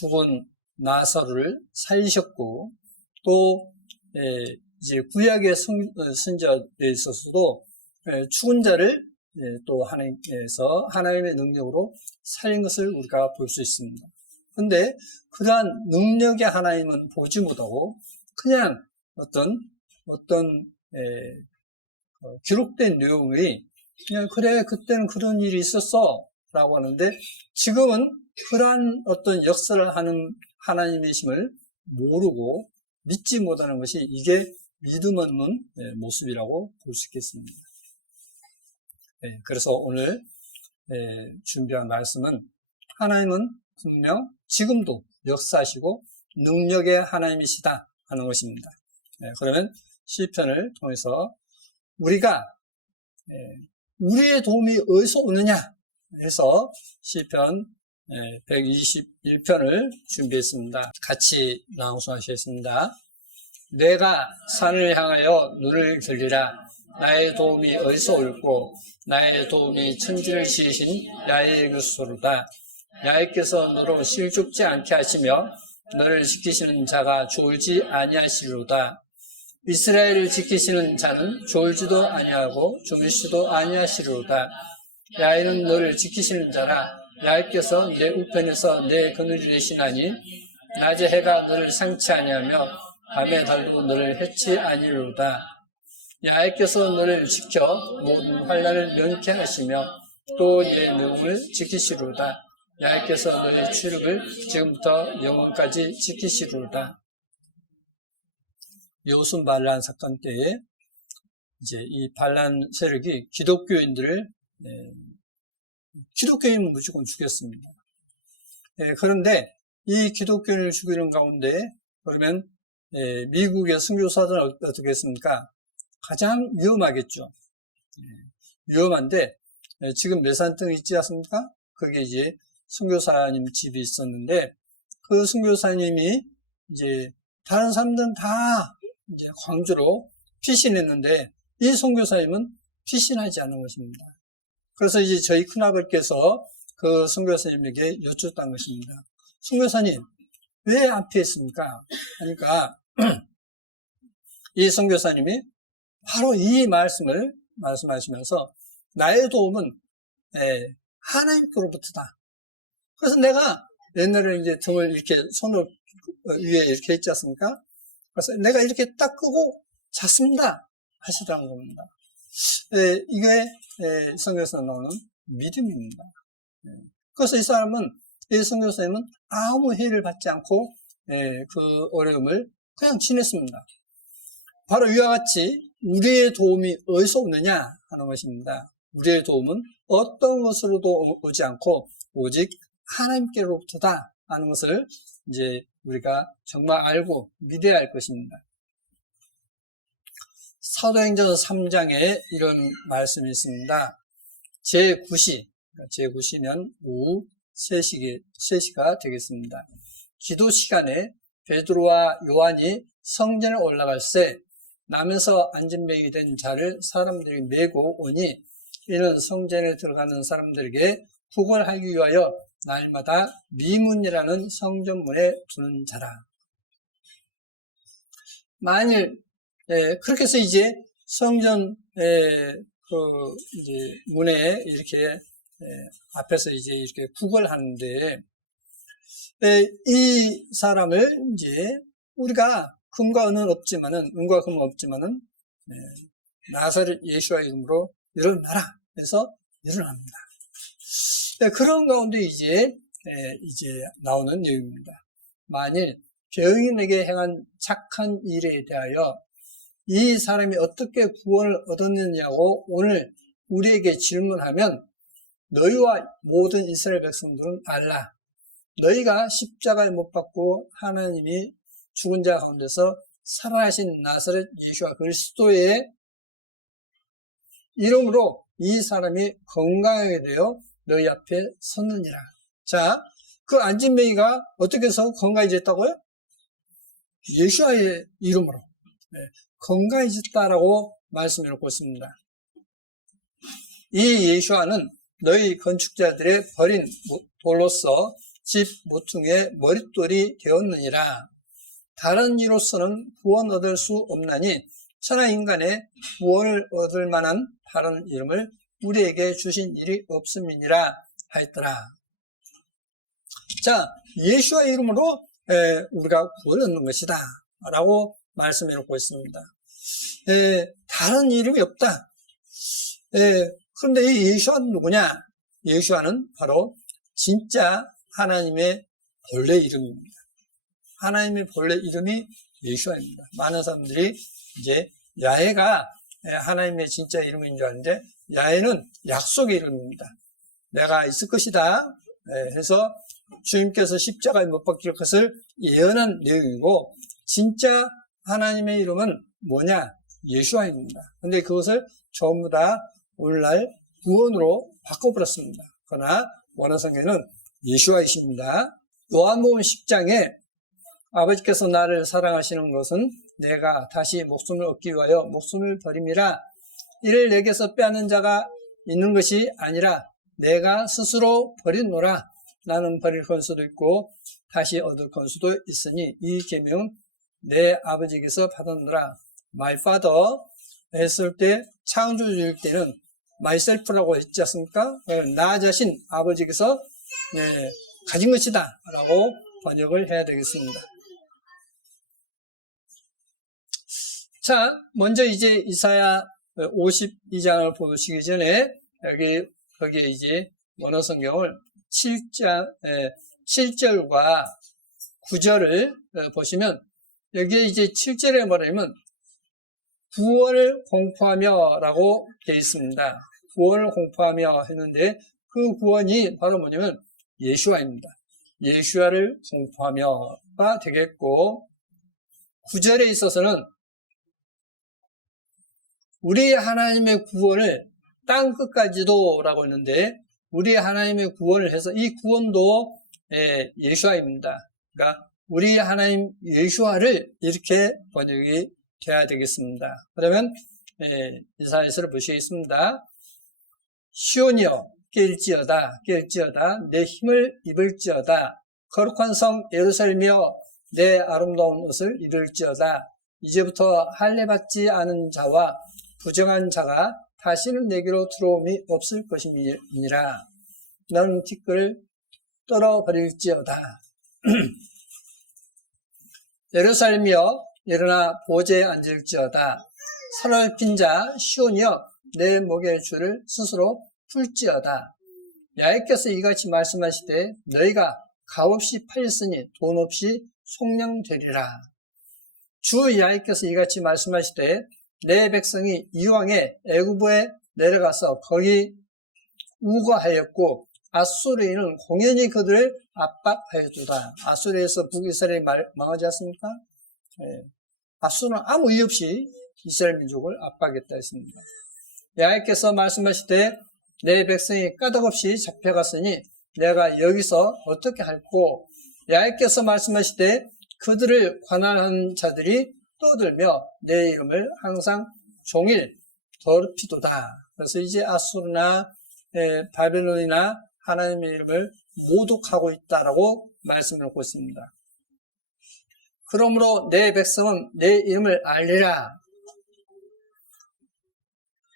죽은 나사로를 살리셨고, 또 이제 구약의 선지자에 있어서도 죽은 자를 또 하나님께서 하나님의 능력으로 살린 것을 우리가 볼 수 있습니다. 그런데 그러한 능력의 하나님은 보지 못하고 그냥 어떤 기록된 내용이 그냥 그래 그때는 그런 일이 있었어 라고 하는데, 지금은 그러한 어떤 역사를 하는 하나님이심을 모르고 믿지 못하는 것이, 이게 믿음 없는 모습이라고 볼 수 있겠습니다. 그래서 오늘 준비한 말씀은, 하나님은 분명 지금도 역사하시고 능력의 하나님이시다 하는 것입니다. 그러면 시편을 통해서 우리가 우리의 도움이 어디서 오느냐 해서 시편 121편을 준비했습니다. 같이 낭송하시겠습니다. 내가 산을 향하여 눈을 들리라. 나의 도움이 어디서 올고 나의 도움이 천지를 지으신 야훼께로다. 야훼께서 너로 실족지 않게 하시며 너를 지키시는 자가 졸지 아니하시리로다. 이스라엘을 지키시는 자는 졸지도 아니하고 주무시도 아니하시리로다. 야훼는 너를 지키시는 자라. 야훼께서 내 우편에서 내 그늘이 되시나니 낮에 해가 너를 상치 아니하며 밤에 달도 너를 해치 아니리로다. 야훼께서 너를 지켜 모든 환난을 면케 하시며 또 내 명을 지키시리로다. 야훼께서 너의 출입을 지금부터 영원까지 지키시리로다. 여호순 반란 사건 때에 이제 이 반란 세력이 기독교인들을 기독교인은 무조건 죽였습니다. 그런데 이 기독교인을 죽이는 가운데 그러면 미국의 선교사들은 어떻게 했습니까? 가장 위험하겠죠. 위험한데 지금 메산땅 있지 않습니까? 그게 이제 선교사님 집이 있었는데, 그 선교사님이 이제 다른 사람들은 다 이제 광주로 피신했는데 이 선교사님은 피신하지 않은 것입니다. 그래서 이제 저희 큰아버지께서 그 선교사님에게 여쭙던 것입니다. 선교사님, 왜 안 피했습니까? 하니까 이 선교사님이 바로 이 말씀을 말씀하시면서, 나의 도움은 하나님께로부터다. 그래서 내가 옛날에 이제 등을 이렇게 손을 위에 이렇게 했지 않습니까? 그래서 내가 이렇게 딱 끄고 잤습니다 하시더라는 겁니다. 이게 성경에서 나오는 믿음입니다. 그래서 이 선교사님은 아무 해를 받지 않고 그 어려움을 그냥 지냈습니다. 바로 이와 같이 우리의 도움이 어디서 오느냐 하는 것입니다. 우리의 도움은 어떤 것으로도 오지 않고 오직 하나님께로부터다 하는 것을 이제 우리가 정말 알고 믿어야 할 것입니다. 사도행전 3장에 이런 말씀이 있습니다. 제9시면 오후 3시가 되겠습니다. 기도 시간에 베드로와 요한이 성전에 올라갈 때 남에서 안진뱅이 된 자를 사람들이 메고 오니, 이는 성전에 들어가는 사람들에게 구걸하기 위하여 날마다 미문이라는 성전문에 두는 자라. 만일 그렇게 해서 이제 성전 이제 문에 이렇게 앞에서 이제 이렇게 구걸하는데, 이 사람을 이제 우리가 금과 금은 없지만은 나사렛 예수와 이름으로 일어나라 해서 일어납니다. 그런 가운데 이제 나오는 내용입니다. 만일 병인에게 행한 착한 일에 대하여 이 사람이 어떻게 구원을 얻었느냐고 오늘 우리에게 질문하면, 너희와 모든 이스라엘 백성들은 알라. 너희가 십자가에 못 박고 하나님이 죽은 자 가운데서 살아나신 나사렛 예수와 그리스도의 이름으로 이 사람이 건강하게 되어 너희 앞에 섰느니라. 자, 그 안진뱅이가 어떻게 해서 건강해졌다고요? 예수와의 이름으로 건강해졌다라고 말씀해 놓고 있습니다. 이 예수와는 너희 건축자들의 버린 돌로서 집 모퉁이의 머릿돌이 되었느니라. 다른 이로서는 구원 얻을 수 없나니 천하 인간의 구원을 얻을 만한 다른 이름을 우리에게 주신 일이 없음이니라 하였더라. 자, 예수와 이름으로 우리가 구원을 얻는 것이다 라고 말씀해 놓고 있습니다. 다른 이름이 없다. 그런데 이 예수와는 누구냐? 예수와는 바로 진짜 하나님의 본래 이름입니다. 하나님의 본래 이름이 예수와입니다. 많은 사람들이 이제 야훼가 하나님의 진짜 이름인 줄 아는데, 야훼는 약속의 이름입니다. 내가 있을 것이다 해서 주님께서 십자가에 못 박힐 것을 예언한 내용이고, 진짜 하나님의 이름은 뭐냐? 예수와입니다. 근데 그것을 전부 다 오늘날 구원으로 바꿔버렸습니다. 그러나 원어성에는 예수와이십니다. 요한복음 10장에 아버지께서 나를 사랑하시는 것은 내가 다시 목숨을 얻기 위하여 목숨을 버림이라. 이를 내게서 빼앗는 자가 있는 것이 아니라 내가 스스로 버리노라. 나는 버릴 건수도 있고 다시 얻을 건수도 있으니 이 계명은 내 아버지께서 받았노라. My Father 했을 때, 창조주일 때는 myself라고 했지 않습니까? 나 자신 아버지께서 가진 것이다 라고 번역을 해야 되겠습니다. 자, 먼저 이제 이사야 52장을 보시기 전에 거기에 이제 원어 성경을 7절과 9절을 보시면, 여기에 이제 7절에 뭐냐면 구원을 공포하며 라고 되어 있습니다. 구원을 공포하며 했는데, 그 구원이 바로 뭐냐면 예수와입니다. 예수와를 공포하며가 되겠고, 9절에 있어서는 우리 하나님의 구원을 땅 끝까지도 라고 했는데, 우리 하나님의 구원을 해서 이 구원도 예수와입니다. 그러니까 우리 하나님 예수와를 이렇게 번역이 돼야 되겠습니다. 그러면 이사야서를 보시겠습니다. 시온이여 깰지어다 내 힘을 입을지어다. 거룩한 성 예루살렘이여 내 아름다운 옷을 입을지어다. 이제부터 할례받지 않은 자와 부정한 자가 다시는 내게로 들어옴이 없을 것임이니라. 너는 티끌을 떨어버릴지어다. 예루살렘이여 일어나 보좌에 앉을지어다. 사로잡힌 자 시온이여 내 목의 줄을 스스로 풀지어다. 야훼께서 이같이 말씀하시되 너희가 값없이 팔렸으니 돈 없이 속량되리라. 주 야훼께서 이같이 말씀하시되 내 백성이 이왕에 애굽에 내려가서 거기 우거하였고 아수르인은 공연히 그들을 압박하였도다. 아수르에서 북이스라엘이 망하지 않습니까? 아수르는 아무 이유 없이 이스라엘 민족을 압박했다 했습니다. 야훼께서 말씀하시되 내 백성이 까닭없이 잡혀갔으니 내가 여기서 어떻게 할꼬. 야훼께서 말씀하시되 그들을 관할한 자들이 떠들며 내 이름을 항상 종일 더럽히도다. 그래서 이제 아수르나 바벨론이나 하나님의 이름을 모독하고 있다라고 말씀하고 있습니다. 그러므로 내 백성은 내 이름을 알리라.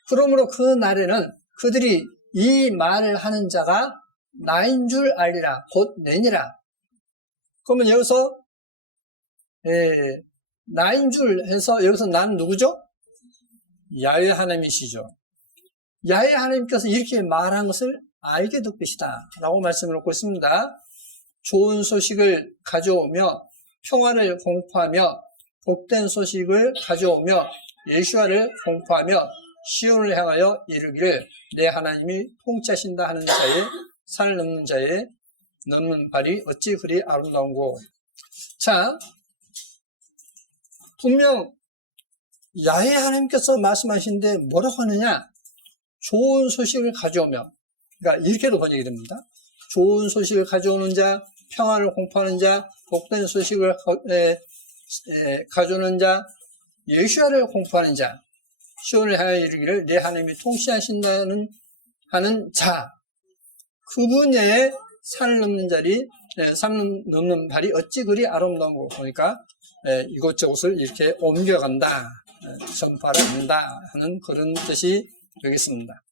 그러므로 그 날에는 그들이 이 말을 하는 자가 나인 줄 알리라. 곧 내니라. 그러면 여기서 나인 줄 해서 여기서 나는 누구죠? 야훼 하나님이시죠. 야훼 하나님께서 이렇게 말한 것을 알게 될 것이다 라고 말씀을 놓고 있습니다. 좋은 소식을 가져오며 평화를 공포하며 복된 소식을 가져오며 예수와를 공포하며 시온을 향하여 이르기를 내 하나님이 통치하신다 하는 자의 살 넘는 자의 넘는 발이 어찌 그리 아름다운고. 자, 분명 야훼 하나님께서 말씀하시는데 뭐라고 하느냐? 좋은 소식을 가져오며, 그러니까 이렇게도 번역이 됩니다. 좋은 소식을 가져오는 자, 평화를 공포하는 자, 복된 소식을 가져오는 자, 예수와를 공포하는 자, 시온을 향하여 이르기를 내 하나님이 통치하신다는 하는 자, 그분의 산을 넘는 자리 3년 넘는 발이 어찌 그리 아름다운 거 보니까 이곳저곳을 이렇게 옮겨간다, 전파를 한다 하는 그런 뜻이 되겠습니다.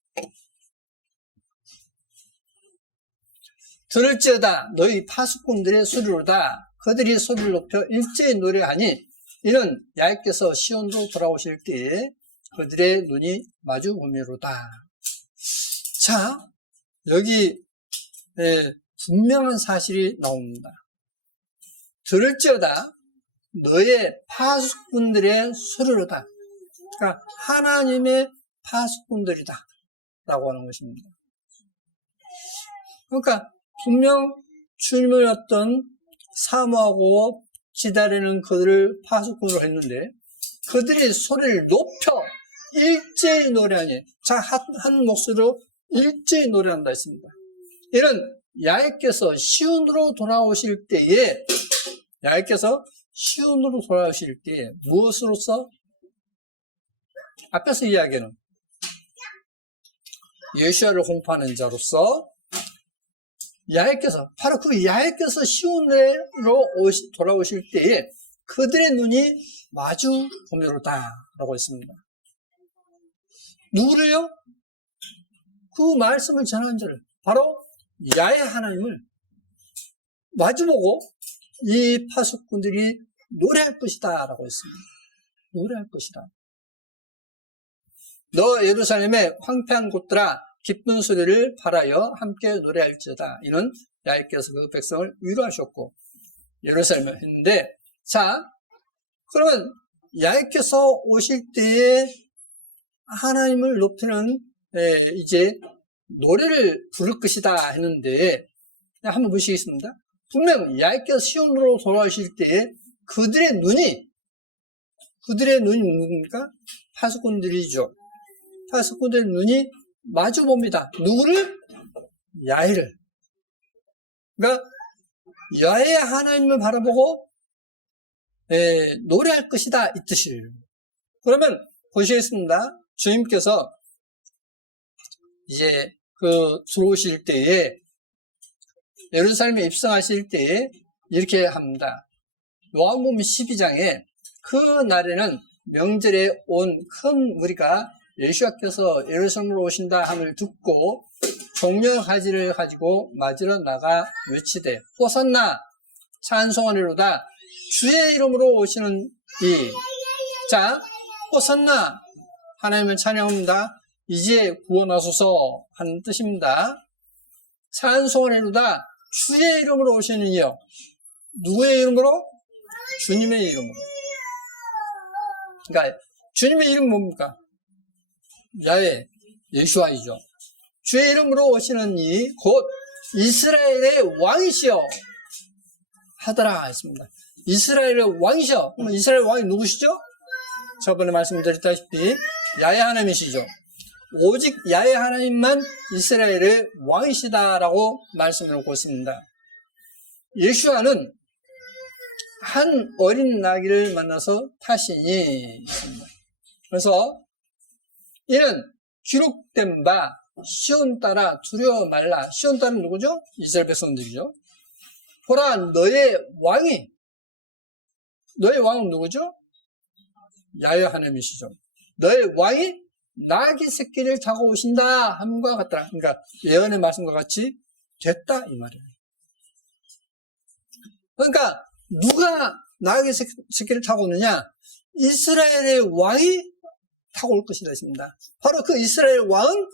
들을지어다 너희 파수꾼들의 소리로다 그들이 소리를 높여 일제히 노래하니 이는 야훼께서 시온으로 돌아오실 때에 그들의 눈이 마주 보미로다. 자, 여기 분명한 사실이 나옵니다. 들을지어다 너의 파수꾼들의 소리로다. 그러니까 하나님의 파수꾼들이다 라고 하는 것입니다. 그러니까 분명 주님을 어떤 사모하고 기다리는 그들을 파수꾼으로 했는데 그들이 소리를 높여 일제히 노래하니, 자, 한 목소리로 일제히 노래한다 했습니다. 이는 야훼께서 시온으로 돌아오실 때에, 야훼께서 시온으로 돌아오실 때에 무엇으로서? 앞에서 이야기는 예수야를 공포하는 자로서 야훼께서, 바로 그 야훼께서 시온으로 돌아오실 때에 그들의 눈이 마주 보미로다 라고 했습니다. 누구를요? 그 말씀을 전한 자를, 바로 야훼 하나님을 마주보고 이 파수꾼들이 노래할 것이다 라고 했습니다. 노래할 것이다. 너 예루살렘의 황폐한 곳들아 기쁜 소리를 발하여 함께 노래할지어다. 이는 야훼께서 그 백성을 위로하셨고 예루살렘을 했는데, 자, 그러면 야훼께서 오실 때에 하나님을 높이는 이제 노래를 부를 것이다 했는데, 한번 보시겠습니다. 분명 야훼께서 시온으로 돌아오실 때에 그들의 눈이 누굽니까? 파수꾼들이죠. 파수꾼들의 눈이 마주 봅니다. 누구를? 야훼를. 그러니까 야훼 하나님을 바라보고 노래할 것이다 이 뜻이에요. 그러면 보시겠습니다. 주님께서 이제 들어오실 때에 예루살렘에 입성하실 때에 이렇게 합니다. 요한복음 12장에 그 날에는 명절에 온 큰 무리가 예수께서 예루살렘으로 오신다 함을 듣고 종려가지를 가지고 맞으러 나가 외치되 호산나 찬송하리로다 주의 이름으로 오시는 이. 자, 호산나 하나님을 찬양합니다. 이제 구원하소서 하는 뜻입니다. 찬송하리로다 주의 이름으로 오시는 이요. 누구의 이름으로? 주님의 이름으로. 그러니까 주님의 이름 뭡니까? 야훼, 예수아이죠. 주의 이름으로 오시는 이 곧 이스라엘의 왕이시여 하더라 했습니다. 이스라엘의 왕이시여. 그럼 이스라엘 왕이 누구시죠? 저번에 말씀드렸다시피 야훼 하나님이시죠. 오직 야훼 하나님만 이스라엘의 왕이시다라고 말씀드리고 있습니다. 예수아는 한 어린 나귀를 만나서 타시니 있습니다. 그래서 이는 기록된 바 시온 따라 두려워 말라. 시온 따라 누구죠? 이스라엘 백성들이죠. 보라 너의 왕은 누구죠? 야훼 하나님이시죠. 너의 왕이 나귀 새끼를 타고 오신다 함과 같더라. 그러니까 예언의 말씀과 같이 됐다 이 말이에요. 그러니까 누가 나귀 새끼를 타고 오느냐? 이스라엘의 왕이 타고 올 것이다 했습니다. 바로 그 이스라엘 왕은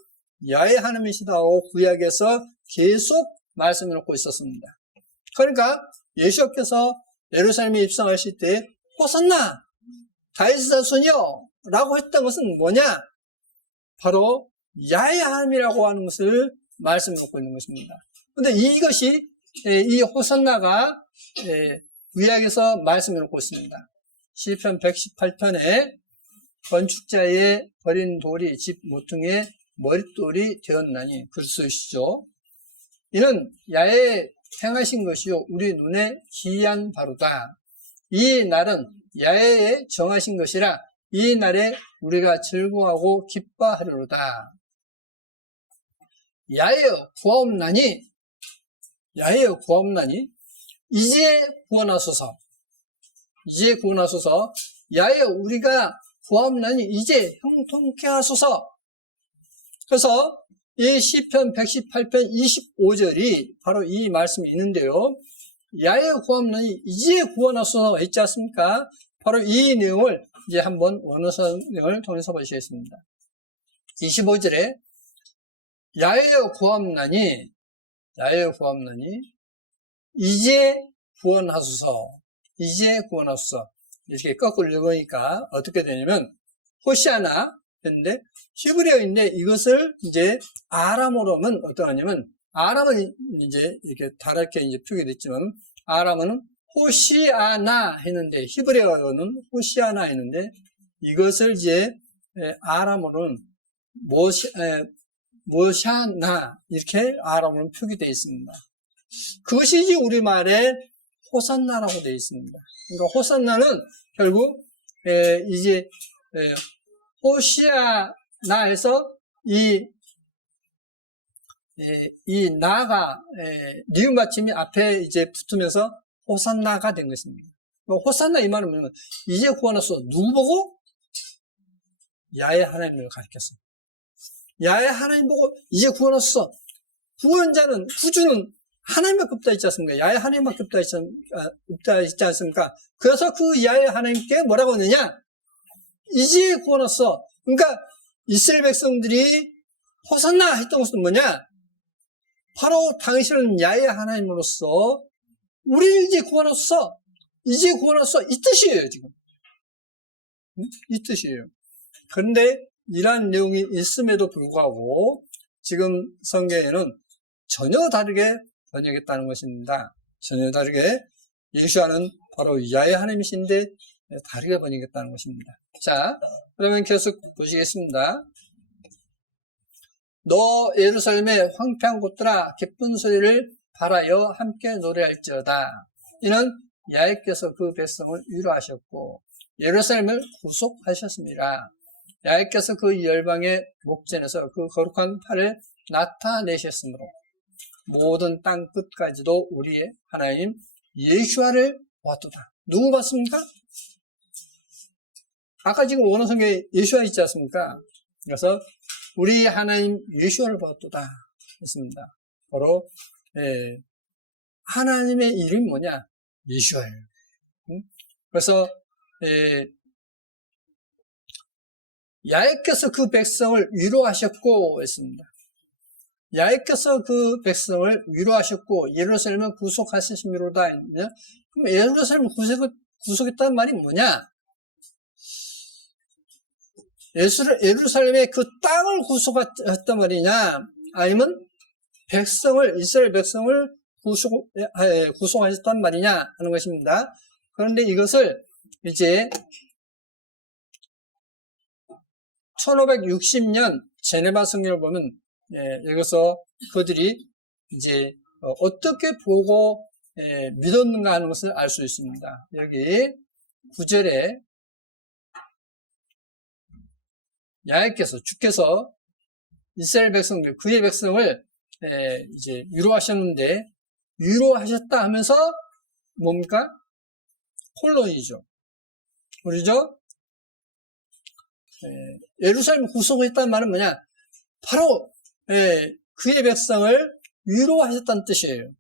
야훼 하나님이시다고 구약에서 계속 말씀을 놓고 있었습니다. 그러니까 예수께서 예루살렘에 입성하실 때 호산나 다윗의 자손이여 라고 했던 것은 뭐냐? 바로 야훼 하나님이라고 하는 것을 말씀을 놓고 있는 것입니다. 그런데 이것이 이 호산나가 구약에서 말씀을 놓고 있습니다. 시편 118편에 건축자의 버린 돌이 집 모퉁이의 머릿돌이 되었나니 그리스도시죠. 이는 야훼 행하신 것이요 우리 눈에 기이한 바로다. 이 날은 야훼에 정하신 것이라 이 날에 우리가 즐거워하고 기뻐하리로다. 야훼여 구하옵나니 이제 구원하소서. 이제 구원하소서. 야외 우리가 구하옵나니 이제 형통케 하소서. 그래서 이 시편 118편 25절이 바로 이 말씀이 있는데요. 야외 구하옵나니 이제 구원하소서 했지 않습니까? 바로 이 내용을 이제 한번 원어 성경을 통해서 보시겠습니다. 25절에 야외 구하옵나니 이제 구원하소서. 이제 구원하소서. 이렇게 거꾸로 읽으니까 어떻게 되냐면 호시아나 했는데 히브리어인데 이것을 이제 아람어로는 어떠하냐면 아람은 이제 이렇게 다르게 이제 표기됐지만 아람어는 호시아나 했는데 히브리어는 호시아나 했는데 이것을 이제 아람어로는 모샤나 이렇게 아람어로 표기되어 있습니다. 그것이 이제 우리말에 호산나라고 되어 있습니다. 그러니까 호산나는 결국 이제 호시아나에서 이 나가 니은 받침이 앞에 이제 붙으면서 호산나가 된 것입니다. 호산나 이 말은 뭐냐면 이제 구원하소서. 누구 보고? 야훼 하나님을 가리켰어. 야훼 하나님 보고 이제 구원하소서. 구원자는 구주는 하나님밖에 없다 있지 않습니까? 야훼 하나님밖에 없다 있지 않습니까? 그래서 그 야훼 하나님께 뭐라고 하느냐? 이제 구원하소서. 그러니까 이스라엘 백성들이 호산나 했던 것은 뭐냐? 바로 당신은 야훼 하나님으로서 우리를 이제 구원하소서. 이제 구원하소서. 이 뜻이에요, 지금. 이 뜻이에요. 그런데 이러한 내용이 있음에도 불구하고 지금 성경에는 전혀 다르게 번역했다는 것입니다. 전혀 다르게 예수와는 바로 야훼 하나님이신데 다르게 번역했다는 것입니다. 자, 그러면 계속 보시겠습니다. 너 예루살렘의 황폐한 곳들아 기쁜 소리를 발하여 함께 노래할지어다. 이는 야훼께서 그 백성을 위로하셨고 예루살렘을 구속하셨습니다. 야훼께서 그 열방의 목전에서 그 거룩한 팔을 나타내셨으므로 모든 땅 끝까지도 우리의 하나님 예수와를 보았도다. 누구 봤습니까? 아까 지금 원어 성경에 예수와 있지 않습니까? 그래서 우리 하나님 예수와를 보았도다 했습니다. 바로 하나님의 이름이 뭐냐? 예수와예요. 그래서 야훼께서 그 백성을 위로하셨고 했습니다. 야훼께서 그 백성을 위로하셨고 예루살렘을 구속하셨음이로다 했는데 그럼 예루살렘을 구속했다는 말이 뭐냐? 예루살렘의 그 땅을 구속했단 말이냐? 아니면 이스라엘 백성을 구속하셨단 말이냐? 하는 것입니다. 그런데 이것을 이제 1560년 제네바 성경을 보면 여기서 그들이 이제 어떻게 보고 믿었는가 하는 것을 알 수 있습니다. 여기 9절에 야훼께서 주께서 이스라엘 백성들 그의 백성을 이제 위로하셨는데 위로하셨다 하면서 뭡니까? 콜론이죠. 그러죠? 예루살렘 구속했다는 말은 뭐냐? 바로 그의 백성을 위로하셨다는 뜻이에요.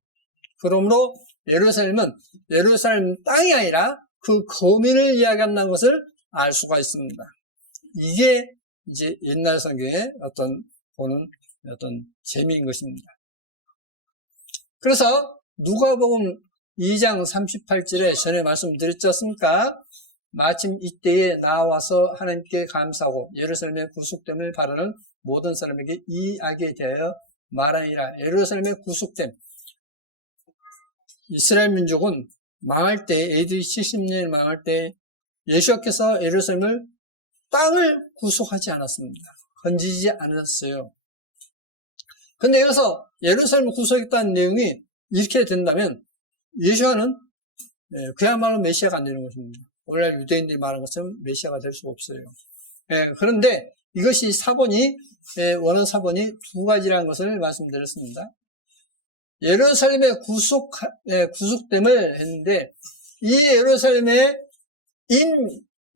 그러므로 예루살렘은 예루살렘 땅이 아니라 그 거민을 이야기한다는 것을 알 수가 있습니다. 이게 이제 옛날 성경의 보는 재미인 것입니다. 그래서 누가복음 2장 38절에 전에 말씀드렸지 않습니까? 마침 이때에 나와서 하나님께 감사하고 예루살렘의 구속됨을 바라는 모든 사람에게 이야기에 대하여 말하니라. 예루살렘의 구속됨. 이스라엘 민족은 망할 때, AD 70년이 망할 때 예수께서 예루살렘을 땅을 구속하지 않았습니다. 건지지 않았어요. 근데 여기서 예루살렘을 구속했다는 내용이 이렇게 된다면 예수와는 그야말로 메시아가 안 되는 것입니다. 오늘날 유대인들이 말한 것처럼 메시아가 될 수가 없어요. 그런데 이것이 원어 사본이 두 가지라는 것을 말씀드렸습니다. 예루살렘의 구속됨을 했는데, 이 예루살렘의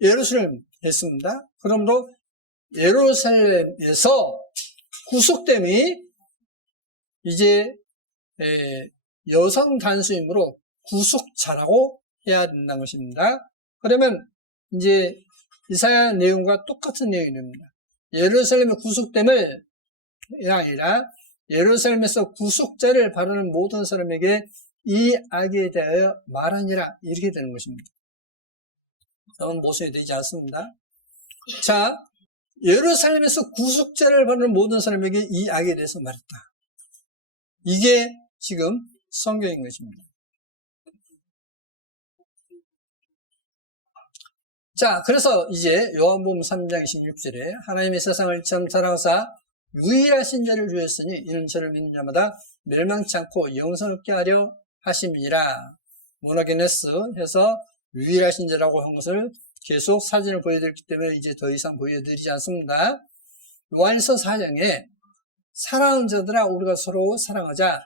예루살렘 했습니다. 그러므로 예루살렘에서 구속됨이 이제 여성 단수이므로 구속자라고 해야 된다는 것입니다. 그러면 이제 이사야 내용과 똑같은 내용이 됩니다. 예루살렘의 구속됨을 아니라 예루살렘에서 구속자를 바라는 모든 사람에게 이 악에 대하여 말하니라, 이렇게 되는 것입니다. 그럼 모순이 되지 않습니다. 자, 예루살렘에서 구속자를 바라는 모든 사람에게 이 악에 대해서 말했다. 이게 지금 성경인 것입니다. 자, 그래서 이제 요한복음 3장 16절에 하나님의 세상을 처음 사랑하사 유일하신 자를 주셨으니 이는 저를 믿는 자마다 멸망치 않고 영생을 얻게 하려 하심이라. 모노게네스 해서 유일하신 자라고 한 것을 계속 사진을 보여드렸기 때문에 이제 더 이상 보여드리지 않습니다. 요한일서 4장에 사랑하는 자들아 우리가 서로 사랑하자.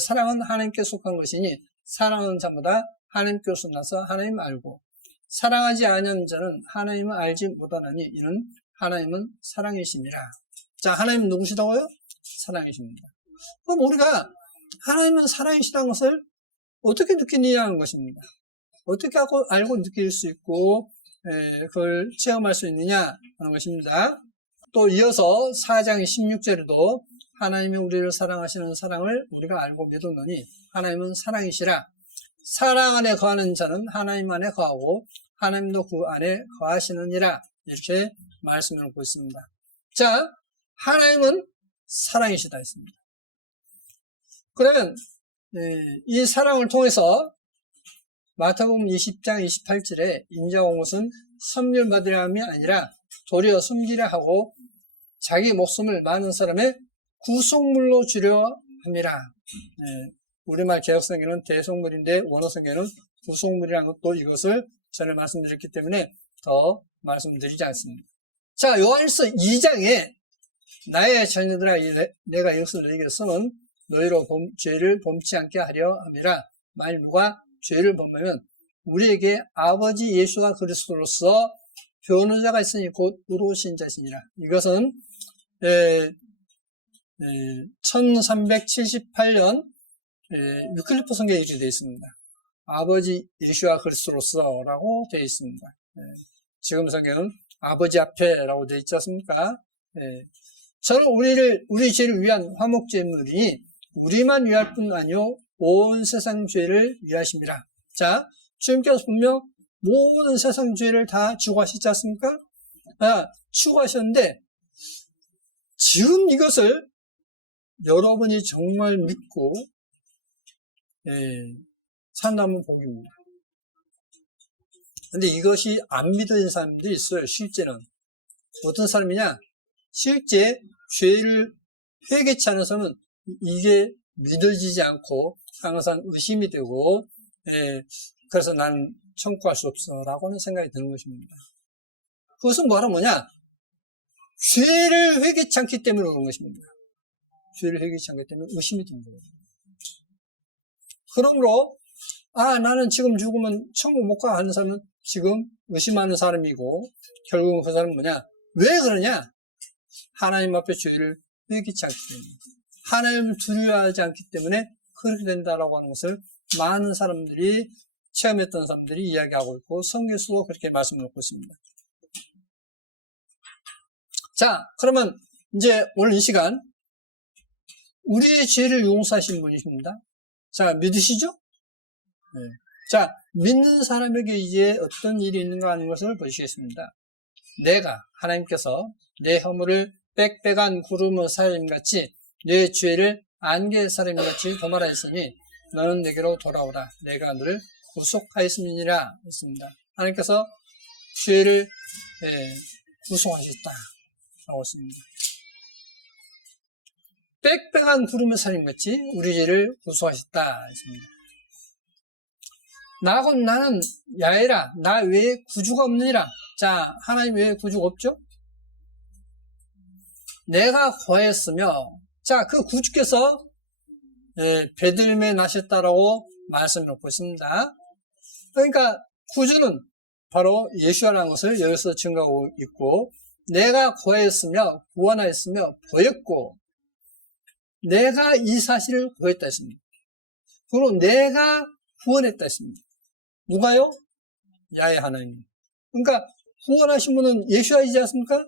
사랑은 하나님께 속한 것이니 사랑하는 자마다 하나님께로서 나서 하나님 알고 사랑하지 않는 자는 하나님을 알지 못하나니 이는 하나님은 사랑이심이라. 자, 하나님은 누구시다고요? 사랑이십니다. 그럼 우리가 하나님은 사랑이시다는 것을 어떻게 느끼느냐는 것입니다. 어떻게 알고 느낄 수 있고 그걸 체험할 수 있느냐 하는 것입니다. 또 이어서 4장 16절에도 하나님이 우리를 사랑하시는 사랑을 우리가 알고 믿었느니 하나님은 사랑이시라. 사랑 안에 거하는 자는 하나님 안에 거하고 하나님도 그 안에 거하시느니라. 이렇게 말씀을 하고 있습니다. 자, 하나님은 사랑이시다 했습니다. 그러면 이 사랑을 통해서 마태복음 20장 28절에 인자가 온 것은 섬김받으려 함이 아니라 도리어 숨기려 하고 자기 목숨을 많은 사람의 구속물로 주려 함이라. 우리말 개혁성경은 대속물인데 원어성경은 구속물이라는 것도 이것을 전에 말씀드렸기 때문에 더 말씀드리지 않습니다. 자, 요한일서 2장에 나의 자녀들아 내가 이것을 너희에게 써는 너희로 죄를 범치 않게 하려 함이라. 만일 누가 죄를 범하면 우리에게 아버지 예수가 그리스도로서 변호자가 있으니 곧 의로우신 자시니라. 이것은 1378년 유클리프 성경에 이렇게 되어 있습니다. 아버지 예수와 그리스도로서라고 되어 있습니다. 지금 성경은 아버지 앞에라고 되어 있지 않습니까? 저는 우리 죄를 위한 화목제물이 우리만 위할 뿐 아니요 온 세상 죄를 위하심이라. 자, 주님께서 분명 모든 세상 죄를 다 추구하시지 않습니까? 추구하셨는데 지금 이것을 여러분이 정말 믿고 산다면 복입니다. 근데 이것이 안 믿어진 사람들이 있어요. 실제는 어떤 사람이냐? 실제 죄를 회개치 않은 사람은 이게 믿어지지 않고 항상 의심이 되고 그래서 난 청구할 수 없어 라고 하는 생각이 드는 것입니다. 그것은 뭐냐? 죄를 회개치 않기 때문에 그런 것입니다. 죄를 회개치 않기 때문에 의심이 든 거예요. 그러므로 나는 지금 죽으면 천국 못 가 하는 사람은 지금 의심하는 사람이고 결국은 그 사람은 뭐냐? 왜 그러냐? 하나님 앞에 죄를 회개치 않기 때문에 하나님을 두려워하지 않기 때문에 그렇게 된다라고 하는 것을 많은 사람들이 체험했던 사람들이 이야기하고 있고 성경에서도 그렇게 말씀을 놓고 있습니다. 자, 그러면 이제 오늘 이 시간 우리의 죄를 용서하신 분이십니다. 자, 믿으시죠? 네. 자, 믿는 사람에게 이제 어떤 일이 있는가 하는 것을 보시겠습니다. 하나님께서 내 허물을 빽빽한 구름의 사람같이 내 죄를 안개의 사람같이 도말하였으니 너는 내게로 돌아오라. 내가 너를 구속하였음이니라 했습니다. 하나님께서 죄를 구속하셨다 라고 했습니다. 빽빽한 구름의 사람같이 우리 죄를 구속하셨다 했습니다. 나는 야외라 나 외에 구주가 없느니라. 자, 하나님 외에 구주가 없죠? 내가 구하였으며 자, 그 구주께서 베들레헴에 나셨다라고 말씀을 놓고 있습니다. 그러니까 구주는 바로 예수라는 것을 여기서 증거하고 있고, 내가 구하였으며 구원하였으며 보였고, 내가 이 사실을 구했다 했습니다. 그리고 내가 구원했다 했습니다. 누가요? 야훼 하나님. 그러니까 구원하신 분은 예수아이지 않습니까?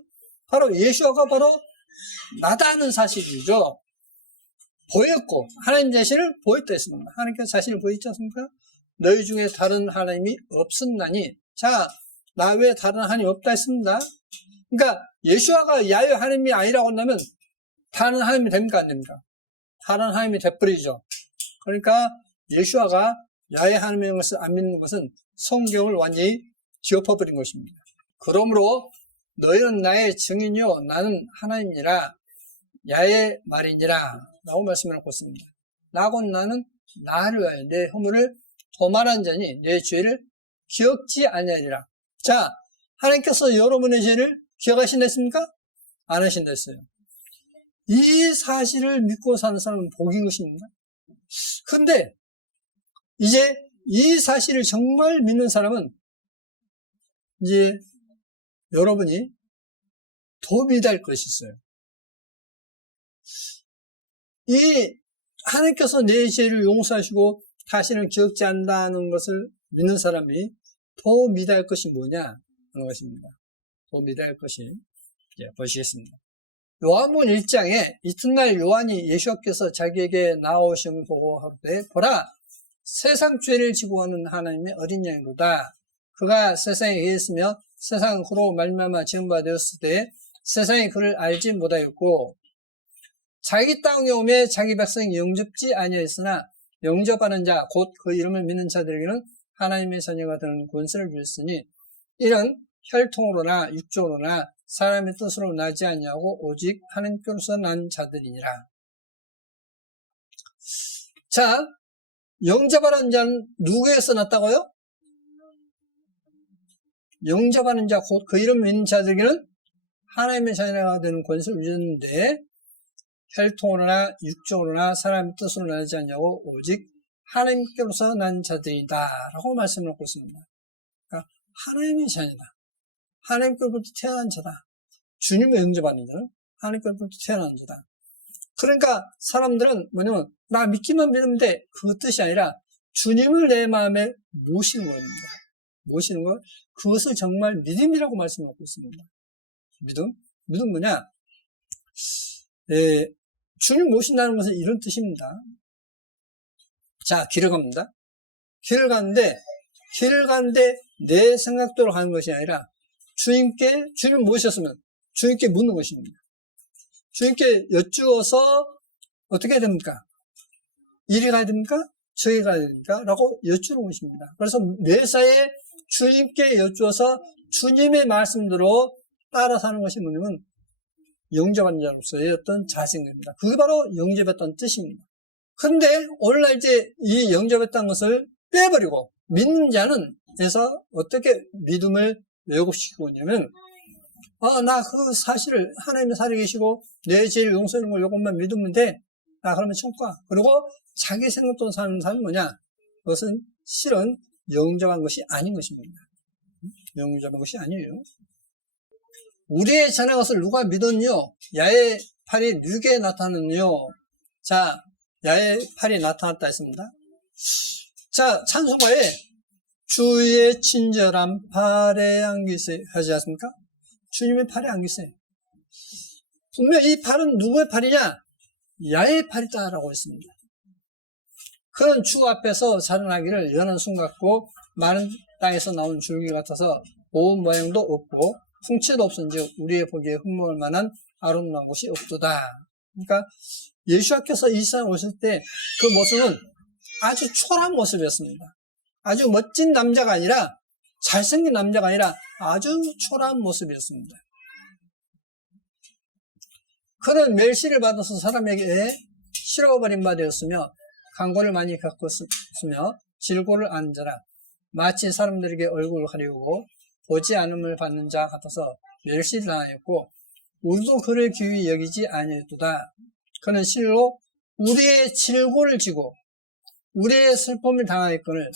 바로 예수아가 바로 나다는 사실이죠. 보였고, 하나님 자신을 보였다 했습니다. 하나님께서 자신을 보였지 않습니까? 너희 중에 다른 하나님이 없었나니. 자, 나 외에 다른 하나님이 없다 했습니다. 그러니까 예수아가 야훼 하나님이 아니라고 한다면 다른 하나님이 됩니까? 안 됩니까? 다른 하나님이 돼버리죠. 그러니까 예수아가 야훼 하나님의 것을 안 믿는 것은 성경을 완전히 뒤엎어버린 것입니다. 그러므로 너희는 나의 증인이요 나는 하나님이라 야훼 말이니라 라고 말씀을 하고 있습니다. 나고 나는 나를 위하여 내 허물을 도말한 자니 내 죄를 기억지 아니하리라. 자, 하나님께서 여러분의 죄를 기억하신다 했습니까? 안 하신다 했어요. 이 사실을 믿고 사는 사람은 복인 것입니다. 근데 이제 이 사실을 정말 믿는 사람은 이제 여러분이 도움이 될 것이 있어요. 이 하나님께서 내 죄를 용서하시고 다시는 기억지 않는다는 것을 믿는 사람이 도움이 될 것이 뭐냐 하는 것입니다. 도움이 될 것이 보시겠습니다. 요한복음 1장에 이튿날 요한이 예수께서 자기에게 나오심을 보고 하루되 보라 세상 죄를 지고 오는 하나님의 어린 양이로다. 그가 세상에 계셨으며 세상은 그로 말미암아 지은 바 되었을 때 세상이 그를 알지 못하였고 자기 땅에 오매 자기 백성이 영접지 아니하였으나 영접하는 자 곧 그 이름을 믿는 자들에게는 하나님의 자녀가 되는 권세를 주셨으니 이는 혈통으로나 육적으로나 사람의 뜻으로 나지 아니하고 오직 하나님께로서 난 자들이니라. 자, 영접하는 자는 누구에서 났다고요? 영접하는 자 곧 그 이름 믿는 자들에게는 하나님의 자녀가 되는 권세를 주셨는데 혈통으로나 육적으로나 사람의 뜻으로 나지 않냐고 오직 하나님께로서 난 자들이다 라고 말씀을 하고 있습니다. 그러니까 하나님의 자녀다. 하나님께로부터 태어난 자다. 주님을 영접하는 자는 하나님께로부터 태어난 자다. 그러니까 사람들은 뭐냐면 나 믿기만 믿으면 돼. 그 뜻이 아니라 주님을 내 마음에 모시는 겁니다. 모시는 것, 그것을 정말 믿음이라고 말씀하고 있습니다. 믿음 뭐냐? 주님 모신다는 것은 이런 뜻입니다. 자, 길을 갑니다. 길을 가는데 내 생각대로 가는 것이 아니라 주님 모셨으면 주님께 묻는 것입니다. 주님께 여쭈어서 어떻게 해야 됩니까? 이리 가야 됩니까? 저기 가야 됩니까? 라고 여쭈는 것입니다. 그래서 매사에 주님께 여쭈어서 주님의 말씀대로 따라 사는 것이 뭐냐면 영접한 자로서의 어떤 자신입니다. 그게 바로 영접했다는 뜻입니다. 그런데 오늘날 이제 이 영접했다는 것을 빼버리고 믿는 자는 그래서 어떻게 믿음을 왜곡시키고 있냐면 나 그 사실을 하나님이 살아계시고 내 죄를 용서하는 걸 이것만 믿으면 돼. 나 그러면 천국 가. 그리고 자기 생각대로 사는 사람은 뭐냐? 그것은 실은 영접한 것이 아닌 것입니다. 영접한 것이 아니에요. 우리의 전에 것을 누가 믿었뇨? 야훼 팔이 누게 나타났뇨? 자, 야훼 팔이 나타났다 했습니다. 자, 찬송가에 주의 친절한 팔에 안기세 하지 않습니까? 주님의 팔에 안기세. 분명 이 팔은 누구의 팔이냐? 야훼 팔이다라고 했습니다. 그런 주 앞에서 자라나기를 여는 순 같고 마른 땅에서 나온 줄기 같아서 모음 모양도 없고 풍채도 없은즉 우리의 보기에 흠모할 만한 아름다운 곳이 없도다. 그러니까 예수께서 이 세상에 오실 때 그 모습은 아주 초라한 모습이었습니다. 아주 멋진 남자가 아니라 잘생긴 남자가 아니라 아주 초라한 모습이었습니다. 그는 멸시를 받아서 사람에게 싫어버린 바 되었으며 강고를 많이 겪었으며 질고를 아는 자라 마치 사람들에게 얼굴을 가리우고 보지 않음을 받는 자 같아서 멸시를 당하였고 우리도 그를 귀히 여기지 아니했도다. 그는 실로 우리의 질고를 지고 우리의 슬픔을 당하였거늘.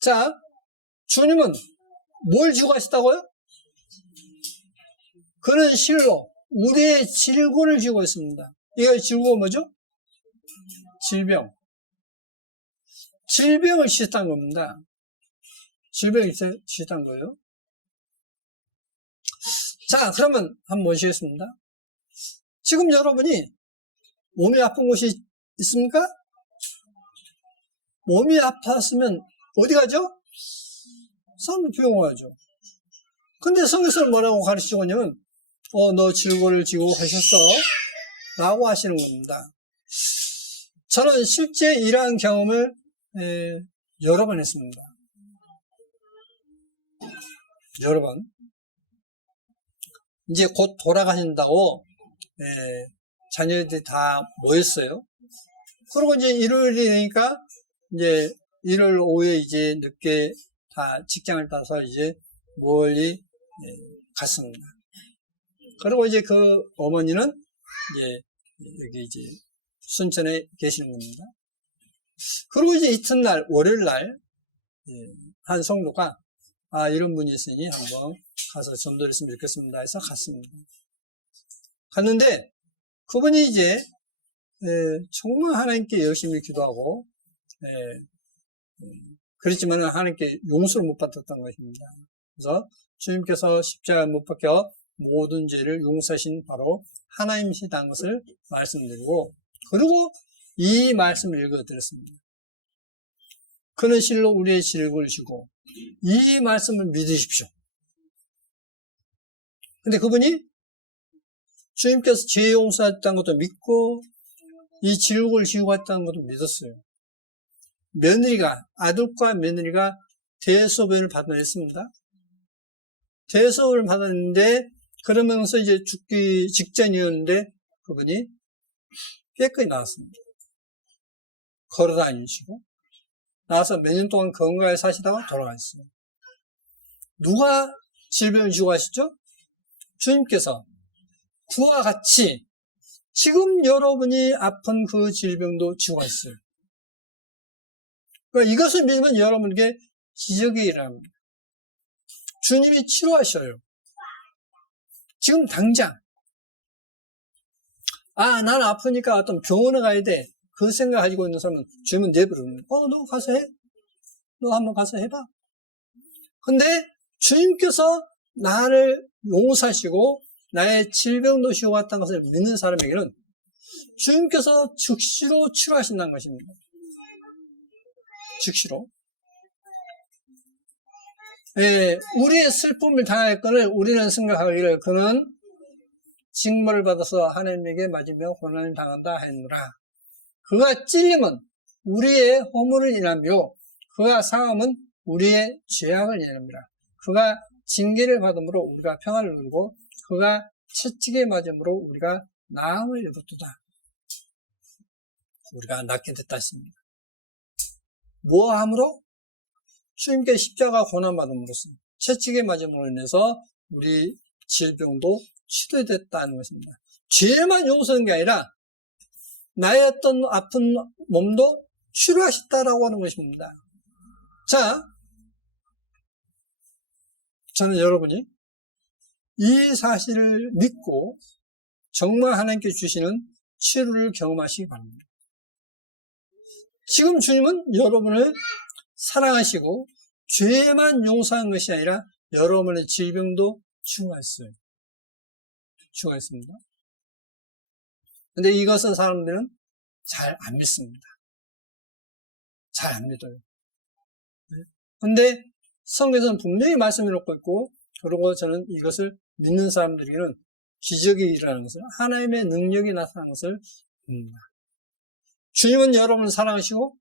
자, 주님은 뭘 지고 하셨다고요? 그는 실로 우리의 질고를 지고 있습니다. 이거 질고가 뭐죠? 질병. 질병을 지셨다는 겁니다. 질병을 지셨다는 거예요. 자, 그러면 한번 보시겠습니다. 지금 여러분이 몸이 아픈 곳이 있습니까? 몸이 아팠으면 어디 가죠? 사람들 병원 가죠. 근데 성경에서는 뭐라고 가르치고 있냐면, 너 질고를 지고 하셨어? 라고 하시는 겁니다. 저는 실제 이러한 경험을 여러 번 했습니다. 여러 번. 이제 곧 돌아가신다고 자녀들이 다 모였어요. 그리고 이제 일요일이 되니까 이제 일요일 오후에 이제 늦게 다 직장을 따서 이제 멀리 갔습니다. 그리고 이제 그 어머니는 이제 여기 이제 순천에 계시는 겁니다. 그리고 이제 이튿날 월요일 날 한 성도가 이런 분이 있으니 한번 가서 전도를 했으면 좋겠습니다 해서 갔습니다. 갔는데 그분이 이제 정말 하나님께 열심히 기도하고 그렇지만 하나님께 용서를 못 받았던 것입니다. 그래서 주님께서 십자가에 못 박혀 모든 죄를 용서하신 바로 하나님이시다는 것을 말씀드리고, 그리고 이 말씀을 읽어드렸습니다. 그는 실로 우리의 질고를 지고, 이 말씀을 믿으십시오. 근데 그분이 주님께서 죄 용서했다는 것도 믿고 이 질고를 지고 했다는 것도 믿었어요. 아들과 며느리가 대소변을 받아냈습니다. 대소변을 받았는데, 그러면서 이제 죽기 직전이었는데 그분이 깨끗이 나왔습니다. 걸어 다니시고 나와서 몇 년 동안 건강하게 사시다가 돌아가셨어요. 누가 질병을 지고 하시죠? 주님께서 그와 같이 지금 여러분이 아픈 그 질병도 지고 하셨어요. 그러니까 이것을 믿으면 여러분에게 기적이 일어납니다. 주님이 치료하셔요. 지금 당장. 난 아프니까 어떤 병원에 가야 돼. 그 생각 가지고 있는 사람은 주님은 내버려두는 거예요. 너 가서 해. 너 한번 가서 해봐. 근데 주님께서 나를 용서하시고 나의 질병도 지고 왔다는 것을 믿는 사람에게는 주님께서 즉시로 치료하신다는 것입니다. 즉시로. 우리의 슬픔을 당하였거늘 우리는 생각하기를 그는 징벌을 받아서 하나님에게 맞으며 고난을 당한다 하였노라. 그가 찔림은 우리의 허물을 인하며 그가 상함은 우리의 죄악을 인합니다. 그가 징계를 받음으로 우리가 평안을 누리고 그가 채찍에 맞음으로 우리가 나음을 입었도다. 우리가 낫게 됐다 했습니다. 뭐함으로? 주님께 십자가 고난받음으로써 채찍에 맞음으로 인해서 우리 질병도 치료됐다는 것입니다. 죄만 용서하는 게 아니라 나의 어떤 아픈 몸도 치료하셨다라고 하는 것입니다. 자, 저는 여러분이 이 사실을 믿고 정말 하나님께 주시는 치료를 경험하시기 바랍니다. 지금 주님은 여러분을 사랑하시고 죄만 용서한 것이 아니라 여러분의 질병도 치유했어요. 치유했습니다. 근데 이것은 사람들은 잘 안 믿습니다. 잘 안 믿어요. 근데 성경에서는 분명히 말씀을 놓고 있고, 그리고 저는 이것을 믿는 사람들에게는 기적이 일어나는 것을, 하나님의 능력이 나타나는 것을 봅니다. 주님은 여러분을 사랑하시고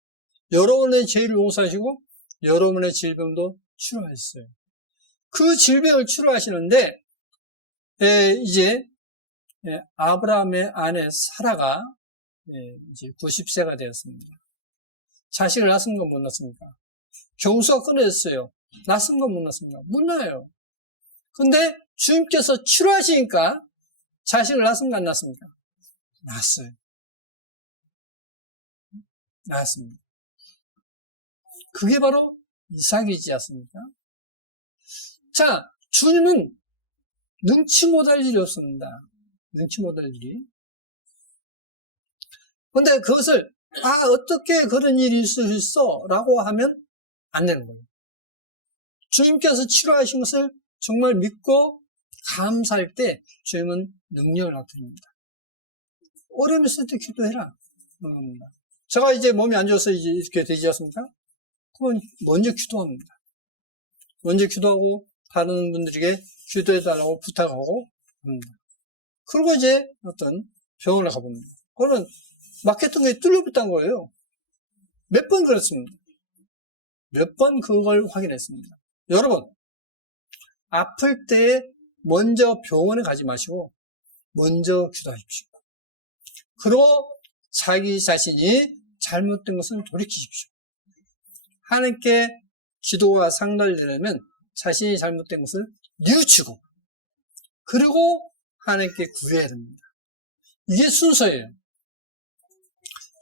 여러분의 죄를 용서하시고 여러분의 질병도 치료하셨어요. 그 질병을 치료하시는데 이제 아브라함의 아내 사라가 이제 90세가 되었습니다. 자식을 낳습니까? 못 낳습니까? 경수가 끊어졌어요. 낳습니까? 못 낳습니까? 못 낳아요. 근데 주님께서 치료하시니까 자식을 낳습니까? 안 낳습니까? 낳았어요. 낳았습니다. 그게 바로 이삭이지 않습니까? 자, 주님은 능치 못할 일이 없습니다. 능치 못할 일이. 근데 그것을 어떻게 그런 일이 있을 수 있어? 라고 하면 안 되는 거예요. 주님께서 치료하신 것을 정말 믿고 감사할 때 주님은 능력을 나타냅니다. 어려움 있을 때 기도해라. 제가 이제 몸이 안 좋아서 이제 이렇게 되지 않습니까? 그러면 먼저 기도합니다. 먼저 기도하고 다른 분들에게 기도해달라고 부탁하고 합니다. 그리고 이제 어떤 병원에 가봅니다. 그러면 막혔던 게 뚫려붙은 거예요. 몇 번 그렇습니다. 몇 번 그걸 확인했습니다. 여러분, 아플 때 먼저 병원에 가지 마시고 먼저 기도하십시오. 그리고 자기 자신이 잘못된 것을 돌이키십시오. 하나님께 기도와 상달을 내려면 자신이 잘못된 것을 뉘우치고 그리고 하나님께 구해야 됩니다. 이게 순서예요.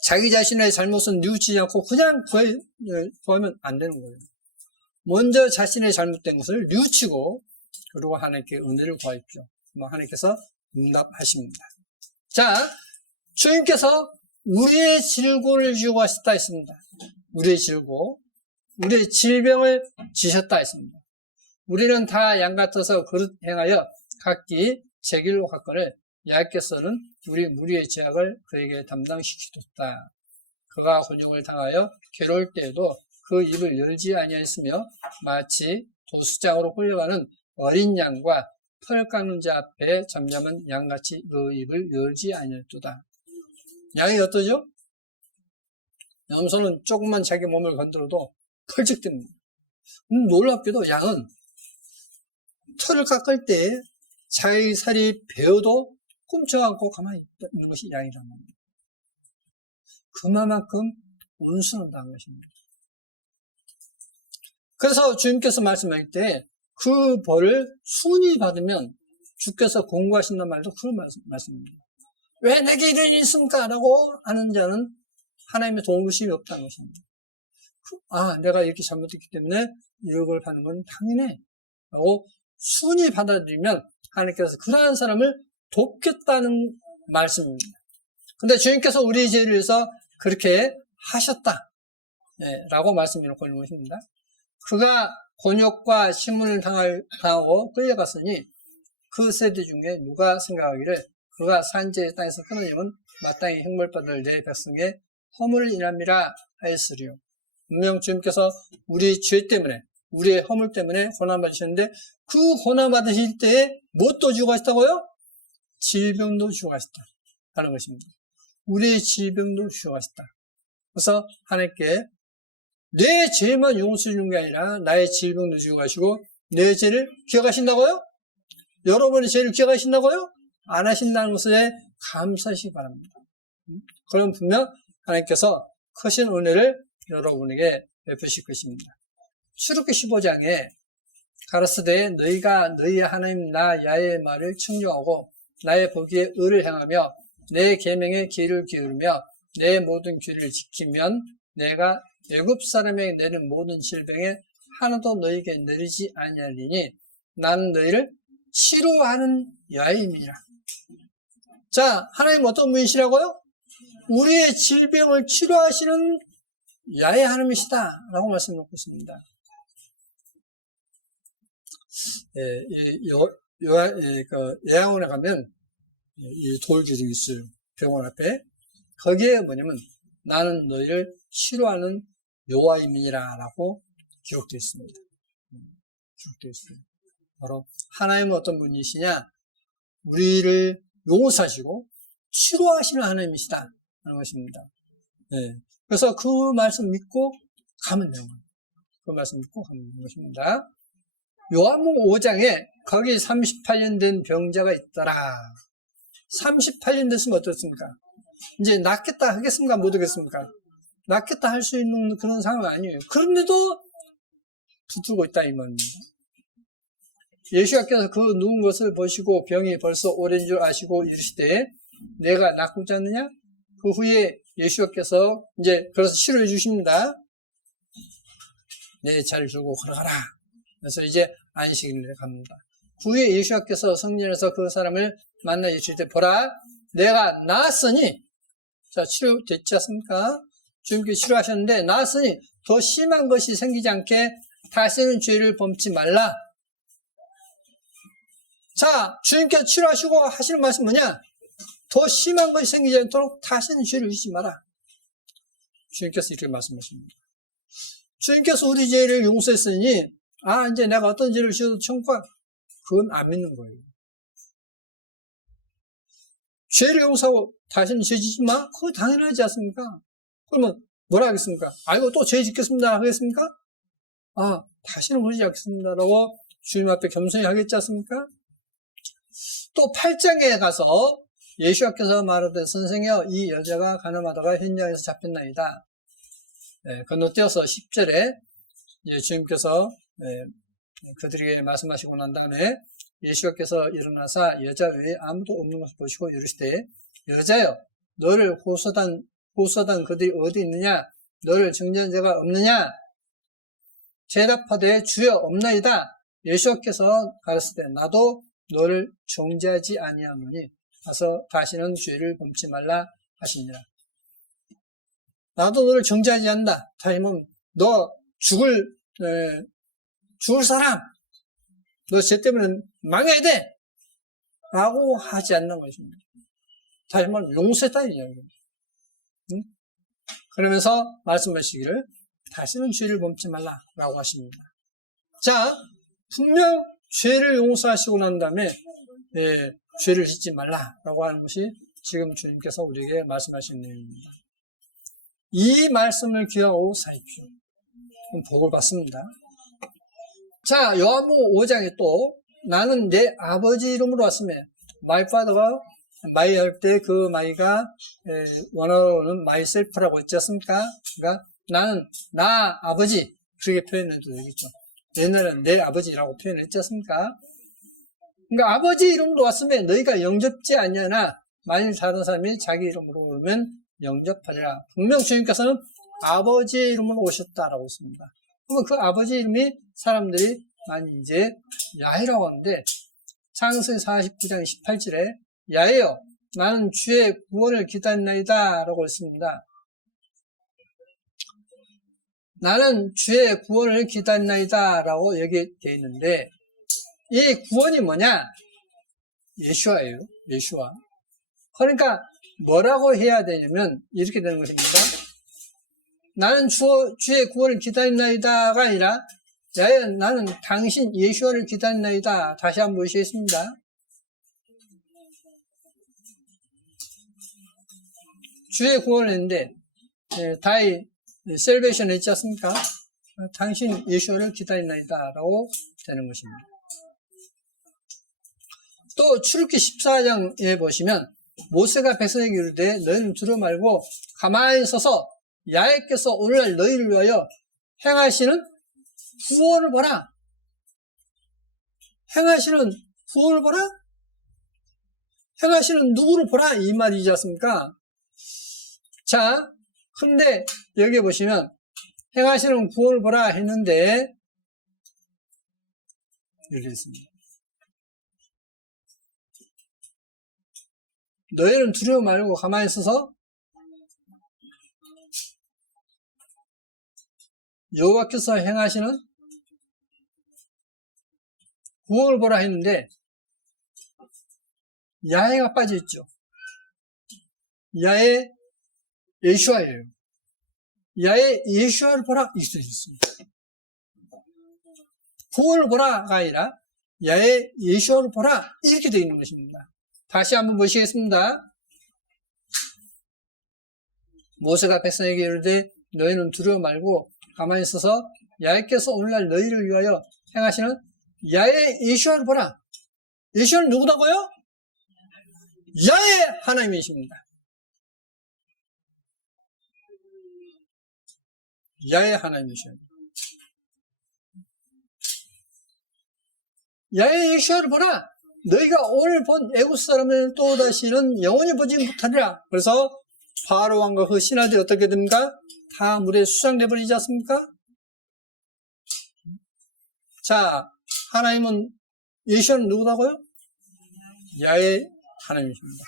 자기 자신의 잘못은 뉘우치지 않고 그냥 구하면 안 되는 거예요. 먼저 자신의 잘못된 것을 뉘우치고 그리고 하나님께 은혜를 구하십시오. 하나님께서 응답하십니다. 자, 주님께서 우리의 질고를 지고 하셨다 했습니다. 우리의 질고, 우리의 질병을 지셨다 했습니다. 우리는 다 양 같아서 그릇 행하여 각기 제 길로 갔거늘 야께서는 우리 무리의 죄악을 그에게 담당시키셨다. 그가 곤욕을 당하여 괴로울 때에도 그 입을 열지 아니하였으며 마치 도수장으로 끌려가는 어린 양과 털 깎는 자 앞에 잠잠한 양같이 그 입을 열지 아니하였도다. 양이 어떠죠? 염소는 조금만 자기 몸을 건드려도 펄쩍듭니다. 놀랍게도 양은 털을 깎을 때 자기 살이 베어도 꿈쩍 않고 가만히 있는 것이 양이란 말입니다. 그만큼 온순하다는 것입니다. 그래서 주님께서 말씀하실 때 그 벌을 순히 받으면 주께서 공고하신단 말도 그 말씀입니다. 왜 내게 이런 일이 있습니까? 라고 하는 자는 하나님의 도우심이 없다는 것입니다. 내가 이렇게 잘못했기 때문에 이걸 받는 건 당연해. 라고 순히 받아들이면 하나님께서 그러한 사람을 돕겠다는 말씀입니다. 근데 주님께서 우리의 죄를 위해서 그렇게 하셨다. 라고 말씀해놓고 있는 것입니다. 그가 곤욕과 신문을 당하고 끌려갔으니 그 세대 중에 누가 생각하기를 그가 산지의 땅에서 끊어지면 마땅히 형벌받을 내 백성의 허물을 인함이라 하였으리요. 분명 주님께서 우리 죄 때문에 우리의 허물 때문에 고난받으셨는데 그 고난받으실 때에 무엇도 주고 하셨다고요? 질병도 주고 하셨다 하는 것입니다. 우리의 질병도 주고 하셨다. 그래서 하나님께 내 죄만 용서해 주는 게 아니라 나의 질병도 주고 가시고 내 죄를 기억하신다고요? 여러분의 죄를 기억하신다고요? 안 하신다는 것에 감사하시기 바랍니다. 그럼 분명 하나님께서 크신 은혜를 여러분에게 베푸실 것입니다. 출애굽기 15장에 가라사대 너희가 너희의 하나님 나 야훼의 말을 청종하고 나의 보기에 의를 행하며 내 계명에 귀를 기울이며 내 모든 규례를 지키면 내가 애굽 사람에게 내린 모든 질병에 하나도 너희에게 내리지 아니하리니 나는 너희를 치료하는 야훼임이라. 자, 하나님 어떤 분이시라고요? 우리의 질병을 치료하시는 야훼 하나님이시다 라고 말씀하고 있습니다. 예양원에 가면 이 돌기둥이 있어요. 병원 앞에. 거기에 뭐냐면 나는 너희를 치료하는 여호와임이니라 라고 기록되어 있습니다. 기록되어 있어요. 바로 하나님은 어떤 분이시냐? 우리를 용서하시고 치료하시는 하나님이시다 하는 것입니다. 그래서 그 말씀 믿고 가면 되는 거예요. 그 말씀 믿고 가면 되는 것입니다. 요한복음 5장에 거기 38년 된 병자가 있더라. 38년 됐으면 어떻습니까? 이제 낫겠다 하겠습니까? 못 하겠습니까? 낫겠다 할 수 있는 그런 상황이 아니에요. 그런데도 붙들고 있다 이 말입니다. 예수께서 그 누운 것을 보시고 병이 벌써 오랜 줄 아시고 이르시되 내가 낫고자 하느냐? 그 후에 예수께서 이제 그래서 치료해 주십니다. 내 자리를 두고 걸어가라. 그래서 이제 안식일에 갑니다. 후에 예수께서 성전에서 그 사람을 만나 예수일 때 보라 내가 나았으니 자 치료됐지 않습니까? 주님께서 치료하셨는데 나았으니 더 심한 것이 생기지 않게 다시는 죄를 범치 말라. 자 주님께서 치료하시고 하시는 말씀 뭐냐? 더 심한 것이 생기지 않도록 다시는 죄를 짓지 마라. 주님께서 이렇게 말씀하십니다. 주님께서 우리 죄를 용서했으니 이제 내가 어떤 죄를 지어도 천국가 그건 안 믿는 거예요. 죄를 용서하고 다시는 죄 짓지 마? 그거 당연하지 않습니까? 그러면 뭐라 하겠습니까? 이거 또 죄 짓겠습니다 하겠습니까? 다시는 그러지 않겠습니다 라고 주님 앞에 겸손히 하겠지 않습니까? 또 8장에 가서 예수께서 말하되 선생이여 이 여자가 가늠하다가 현장에서 잡혔나이다. 건너뛰어서 10절에 주님께서 그들에게 말씀하시고 난 다음에 예수께서 일어나사 여자 외에 아무도 없는 것을 보시고 이르시되 여자여 너를 호소하던 그들이 어디 있느냐? 너를 정죄한 자가 없느냐? 대답하되 주여 없나이다. 예수께서 가르치되 나도 너를 정죄하지 아니하노니 가서 다시는 죄를 범치 말라 하시니라. 나도 너를 정죄하지 않는다. 다시는 너 죽을 사람 너 죄 때문에 망해야 돼 라고 하지 않는 것입니다. 다시 말하면 용서했다는 이야기입니다. 그러면서 말씀하시기를 다시는 죄를 범치 말라라고 하십니다. 자, 분명 죄를 용서하시고 난 다음에 죄를 짓지 말라라고 하는 것이 지금 주님께서 우리에게 말씀하신 내용입니다. 이 말씀을 기억하고 사십시오. 복을 받습니다. 자, 요한복음 5장에 또 나는 내 아버지 이름으로 왔으며 my father가 my 할 때 그 my가 원어로는 myself라고 했지 않습니까? 그러니까 나는 나 아버지 그렇게 표현해도 되겠죠. 옛날에는 내 아버지라고 표현했지 않습니까? 그러니까 아버지 이름으로 왔으면 너희가 영접지 아니하나 만일 다른 사람이 자기 이름으로 오면 영접하리라. 분명 주님께서는 아버지의 이름으로 오셨다라고 했습니다. 그러면 그 아버지 이름이 사람들이 많이 이제 야훼라고 하는데 창세기 49장 18절에 야훼여 나는 주의 구원을 기다리나이다 라고 했습니다. 나는 주의 구원을 기다리나이다 라고 여기 되어 있는데 이 구원이 뭐냐? 예수와예요. 예수와. 그러니까 뭐라고 해야 되냐면 이렇게 되는 것입니다. 나는 주의 구원을 기다리나이다가 아니라 야훼 나는 당신 예수와를 기다리나이다. 다시 한번 보시겠습니다. 주의 구원을 했는데 다이 셀베이션 했지 않습니까? 당신 예수와를 기다리나이다 라고 되는 것입니다. 또 출애굽기 14장에 보시면 모세가 백성에게 이르되 너희는 두려워 말고 가만히 서서 야훼께서 오늘날 너희를 위하여 행하시는 구원을 보라. 행하시는 구원을 보라? 행하시는 누구를 보라? 이 말이지 않습니까? 자, 근데 여기 보시면 행하시는 구원을 보라 했는데 이렇게 있습니다. 너희는 두려워 말고 가만히 있어서 여호와께서 행하시는 구원을 보라 했는데 야훼가 빠져있죠. 야훼 예수와예요. 야훼 예수와를 보라 이렇게 되어 있습니다. 구원을 보라가 아니라 야훼 예수와를 보라 이렇게 되어 있는 것입니다. 다시 한번 보시겠습니다. 모세가 백성에게 이르되 너희는 두려워 말고 가만히 있어서 야훼께서 오늘날 너희를 위하여 행하시는 야훼 예수와를 보라. 예수와는 누구다고요? 야훼 하나님이십니다. 야훼 하나님이셔요. 야훼 예수와를 보라. 너희가 오늘 본 애굽 사람을 또다시는 영원히 보지 못하리라. 그래서 바로 왕과 그 신하들이 어떻게 됩니까? 다 물에 수장돼 버리지 않습니까? 자, 하나님은, 예수는 누구다고요? 야훼 하나님이십니다.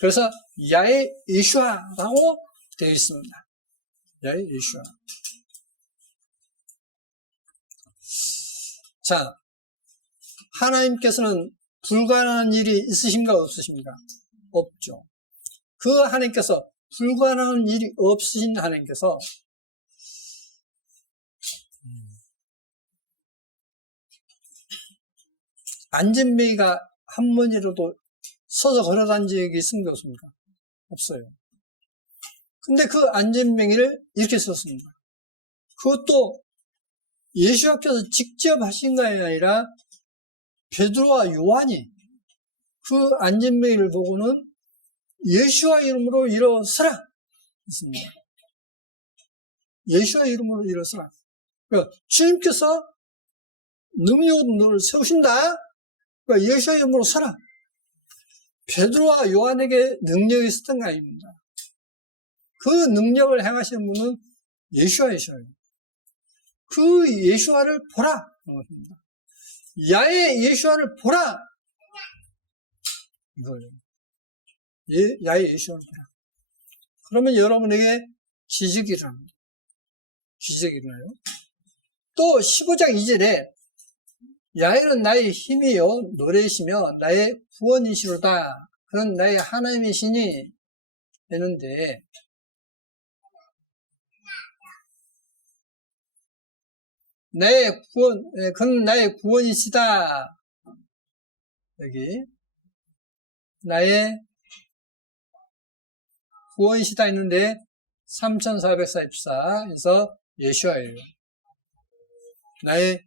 그래서 야훼 예수아라고 되어 있습니다. 야훼 예수아. 자, 하나님께서는 불가능한 일이 있으신가 없으십니까? 없죠. 그 하나님께서 불가능한 일이 없으신 하나님께서 안전뱅이가 한 번이라도 서서 걸어다닌 적이 있습니까? 없습니까? 없어요. 근데 그 안전뱅이를 이렇게 썼습니다. 그것도 예수께서 직접 하신 것이 아니라 베드로와 요한이 그 안전뱅이를 보고는 예수와 이름으로 일어서라 했습니다. 예수와 이름으로 일어서라. 그러니까 주님께서 능력으로 너를 세우신다. 그러니까 예수와 이름으로 서라. 베드로와 요한에게 능력이 있었던 거 아닙니다. 그 능력을 행하시는 분은 예수와이셔요. 그 예수와를 보라. 야훼 예수와를 보라. 이거예요. 야훼 예수와를 보라. 그러면 여러분에게 기적이 일어납니다. 기적이 일어나요. 또 15장 2절에 야훼는 나의 힘이요 노래시며 나의 구원이시로다. 그는 나의 하나님이시니 했는데 그는 나의 구원이시다. 여기 나의 구원이시다 했는데 3444에서 예수아예요. 나의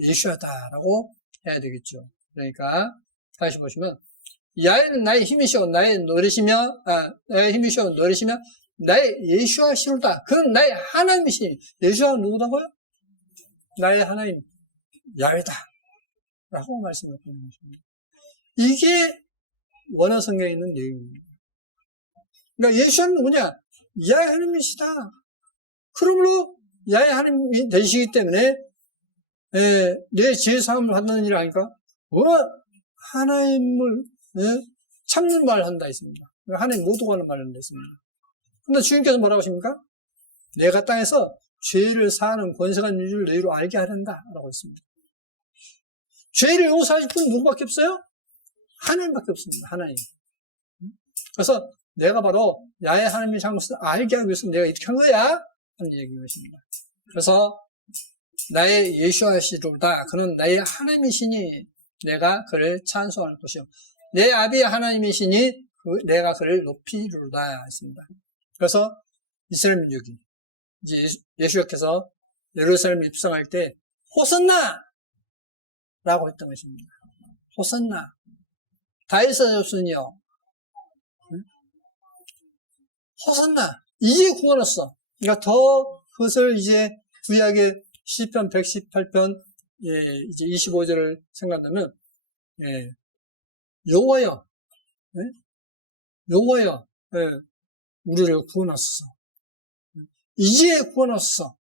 예수아다라고 해야 되겠죠. 그러니까 다시 보시면 야훼는 나의 힘이시오 나의 노래시며 나의 힘이시오 노래시며 나의 예수아시로다. 그는 나의 하나님이시니. 예수아는 누구다고요? 나의 하나님 야훼다 라고 말씀을 드리는 것입니다. 이게 원어 성경에 있는 내용입니다. 그러니까 예수는 누구냐? 야훼 하나님이시다. 그러므로 야훼 하나님이 되시기 때문에 내 죄사함을 받는 일 아니까 하나님을 참는 말을 한다 했습니다. 하나님 모두가 하는 말을 한다 했습니다. 그런데 주님께서 뭐라고 하십니까? 내가 땅에서 죄를 사하는 권세가 있는 줄 너희로 알게 하란다 라고 했습니다. 죄를 용서하실 분은 누구밖에 없어요? 하나님밖에 없습니다. 하나님. 그래서 내가 바로 야훼 하나님의 장것을 알게 하기 위해서 내가 이렇게 한 거야 하는 얘기인 것입니다. 그래서 나의 예수아시로다. 그는 나의 하나님이시니 내가 그를 찬송할 것이요 내 아비의 하나님이시니 내가 그를 높이리로다 했습니다. 그래서 이스라엘 민족이 이제 예수께서 예루살렘에 입성할 때 호산나 라고 했던 것입니다. 호산나 다윗의 자손이여 호산나 이제 구원 왔어. 그러니까 더 그것을 이제 구약의 시편 118편 이제 25절을 생각하면 여호와여 여호와여 우리를 구원하소서. 이제 구원하소서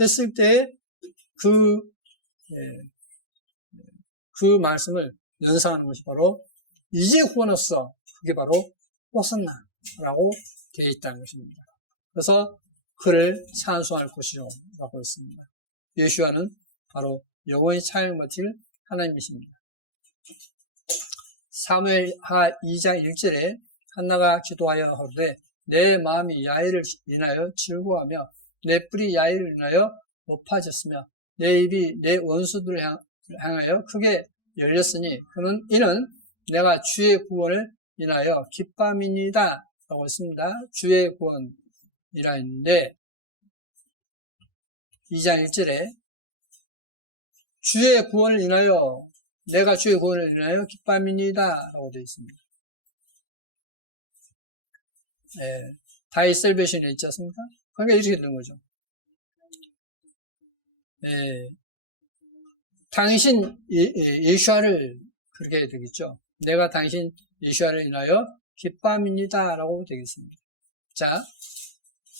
했을 때 그 말씀을 연상하는 것이 바로 이제 구원하소서. 그게 바로 호산나라고 되어 있다는 것입니다. 그래서 그를 찬송할 것이요 라고 했습니다. 예수와는 바로 영원히 찬양 받을 하나님이십니다. 사무엘하 2장 1절에 한나가 기도하여 하루되 내 마음이 야훼를 인하여 즐거워하며 내 뿔이 야훼를 인하여 높아졌으며 내 입이 내 원수들을 향하여 크게 열렸으니 이는 내가 주의 구원을 인하여 기뻐함이니이다 라고 했습니다. 주의 구원이라 했는데 2장 1절에 주의 구원을 인하여 내가 주의 구원을 인하여 기뻐함이니이다 라고 되어 있습니다. 다윗 셀베이션에 있지 않습니까? 그러니까 이렇게 되는 거죠. 당신 예수아를 그렇게 해야 되겠죠. 내가 당신 예수아를 인하여 기뻐함이니이다 라고 되겠습니다. 자,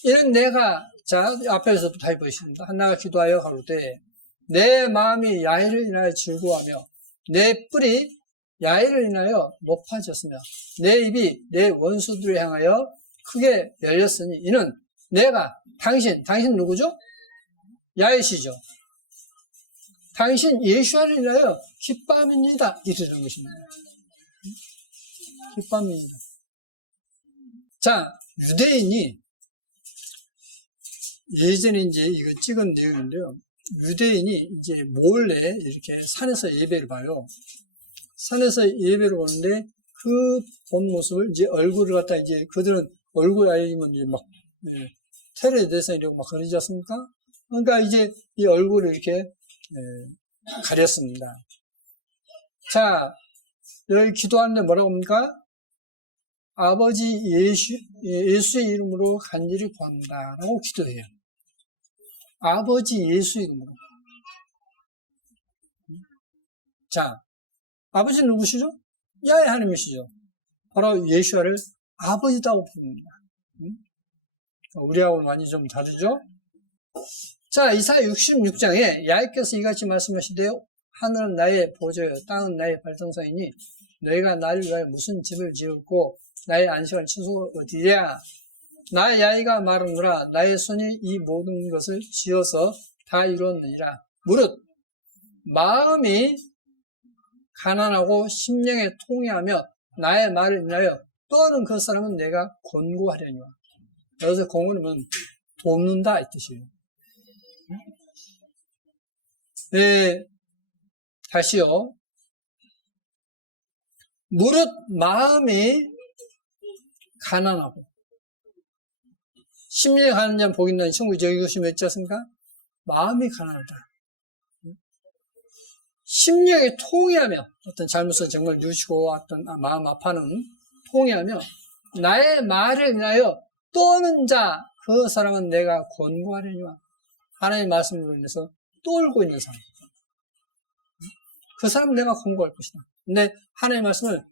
이는 내가, 자, 앞에서부터 해보겠습니다. 하나가 기도하여 가로되 내 마음이 야훼를 인하여 즐거워하며 내 뿔이 야훼를 인하여 높아졌으며 내 입이 내 원수들을 향하여 크게 열렸으니 이는 내가 당신 누구죠? 야훼시죠. 당신 예수와를 인하여 기뻐함입니다. 이러는 것입니다. 기뻐함입니다. 자, 유대인이 예전에 이제 이거 찍은 내용인데요. 유대인이 이제 몰래 이렇게 산에서 예배를 봐요. 산에서 예배를 보는데 그 본 모습을 이제 얼굴을 갖다 이제 그들은 얼굴 알리면 이제 막 테러에 대해서 이러고 막 그러지 않습니까? 그러니까 이제 이 얼굴을 이렇게 가렸습니다. 자, 여기 기도하는데 뭐라고 합니까? 아버지 예수의 이름으로 간절히 구한다 라고 기도해요. 아버지 예수의 이름으로. 자, 아버지는 누구시죠? 야훼 하나님이시죠. 바로 예수와를 아버지라고 부릅니다. 우리하고는 많이 좀 다르죠? 자, 이사야 66장에 야훼께서 이같이 말씀하시되 하늘은 나의 보좌요 땅은 나의 발등상이니 너희가 나를 위하여 무슨 집을 지었고 나의 안식을 취소 어디랴. 나 야훼가 말하노라. 나의 손이 이 모든 것을 지어서 다 이루었느니라. 무릇 마음이 가난하고 심령에 통회하며 나의 말을 인하여 떠는 그 사람은 내가 권고하려니와. 여기서 권고는 돕는다 이 뜻이에요. 네, 다시요. 무릇 마음이 가난하고 심령에 가난한 자는 복이 있나니 천국이 저희 것이 맺지 않습니까? 마음이 가난하다. 심령에 통회하며 어떤 잘못을 정말 누시고 어떤 마음 아파하는 통회하며 나의 말을 인하여 떠는 자 그 사람은 내가 권고하려니와. 하나님의 말씀으로 인해서 떨고 있는 사람, 그 사람은 내가 권고할 것이다. 근데 하나님의 말씀을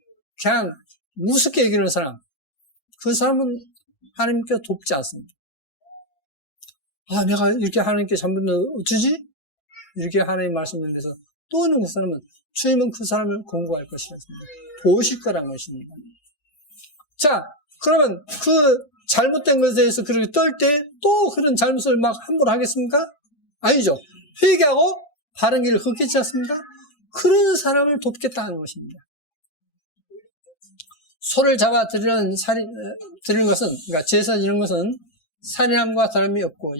그냥 우습게 여기는 사람, 그 사람은 하나님께 돕지 않습니다. 아, 내가 이렇게 하나님께 잘못을 어쩌지? 이렇게 하나님의 말씀을 위해서 떠는 그 사람은 주님은 그 사람을 권고할 것이다. 도우실 거란 것입니다. 자, 그러면 그 잘못된 것에 대해서 그렇게 떨 때 또 그런 잘못을 막 함부로 하겠습니까? 아니죠. 회개하고 바른 길을 걷겠지 않습니까? 그런 사람을 돕겠다는 것입니다. 소를 잡아 드리는 것은, 그러니까 제사 드리는 것은 살인함과 다름이 없고,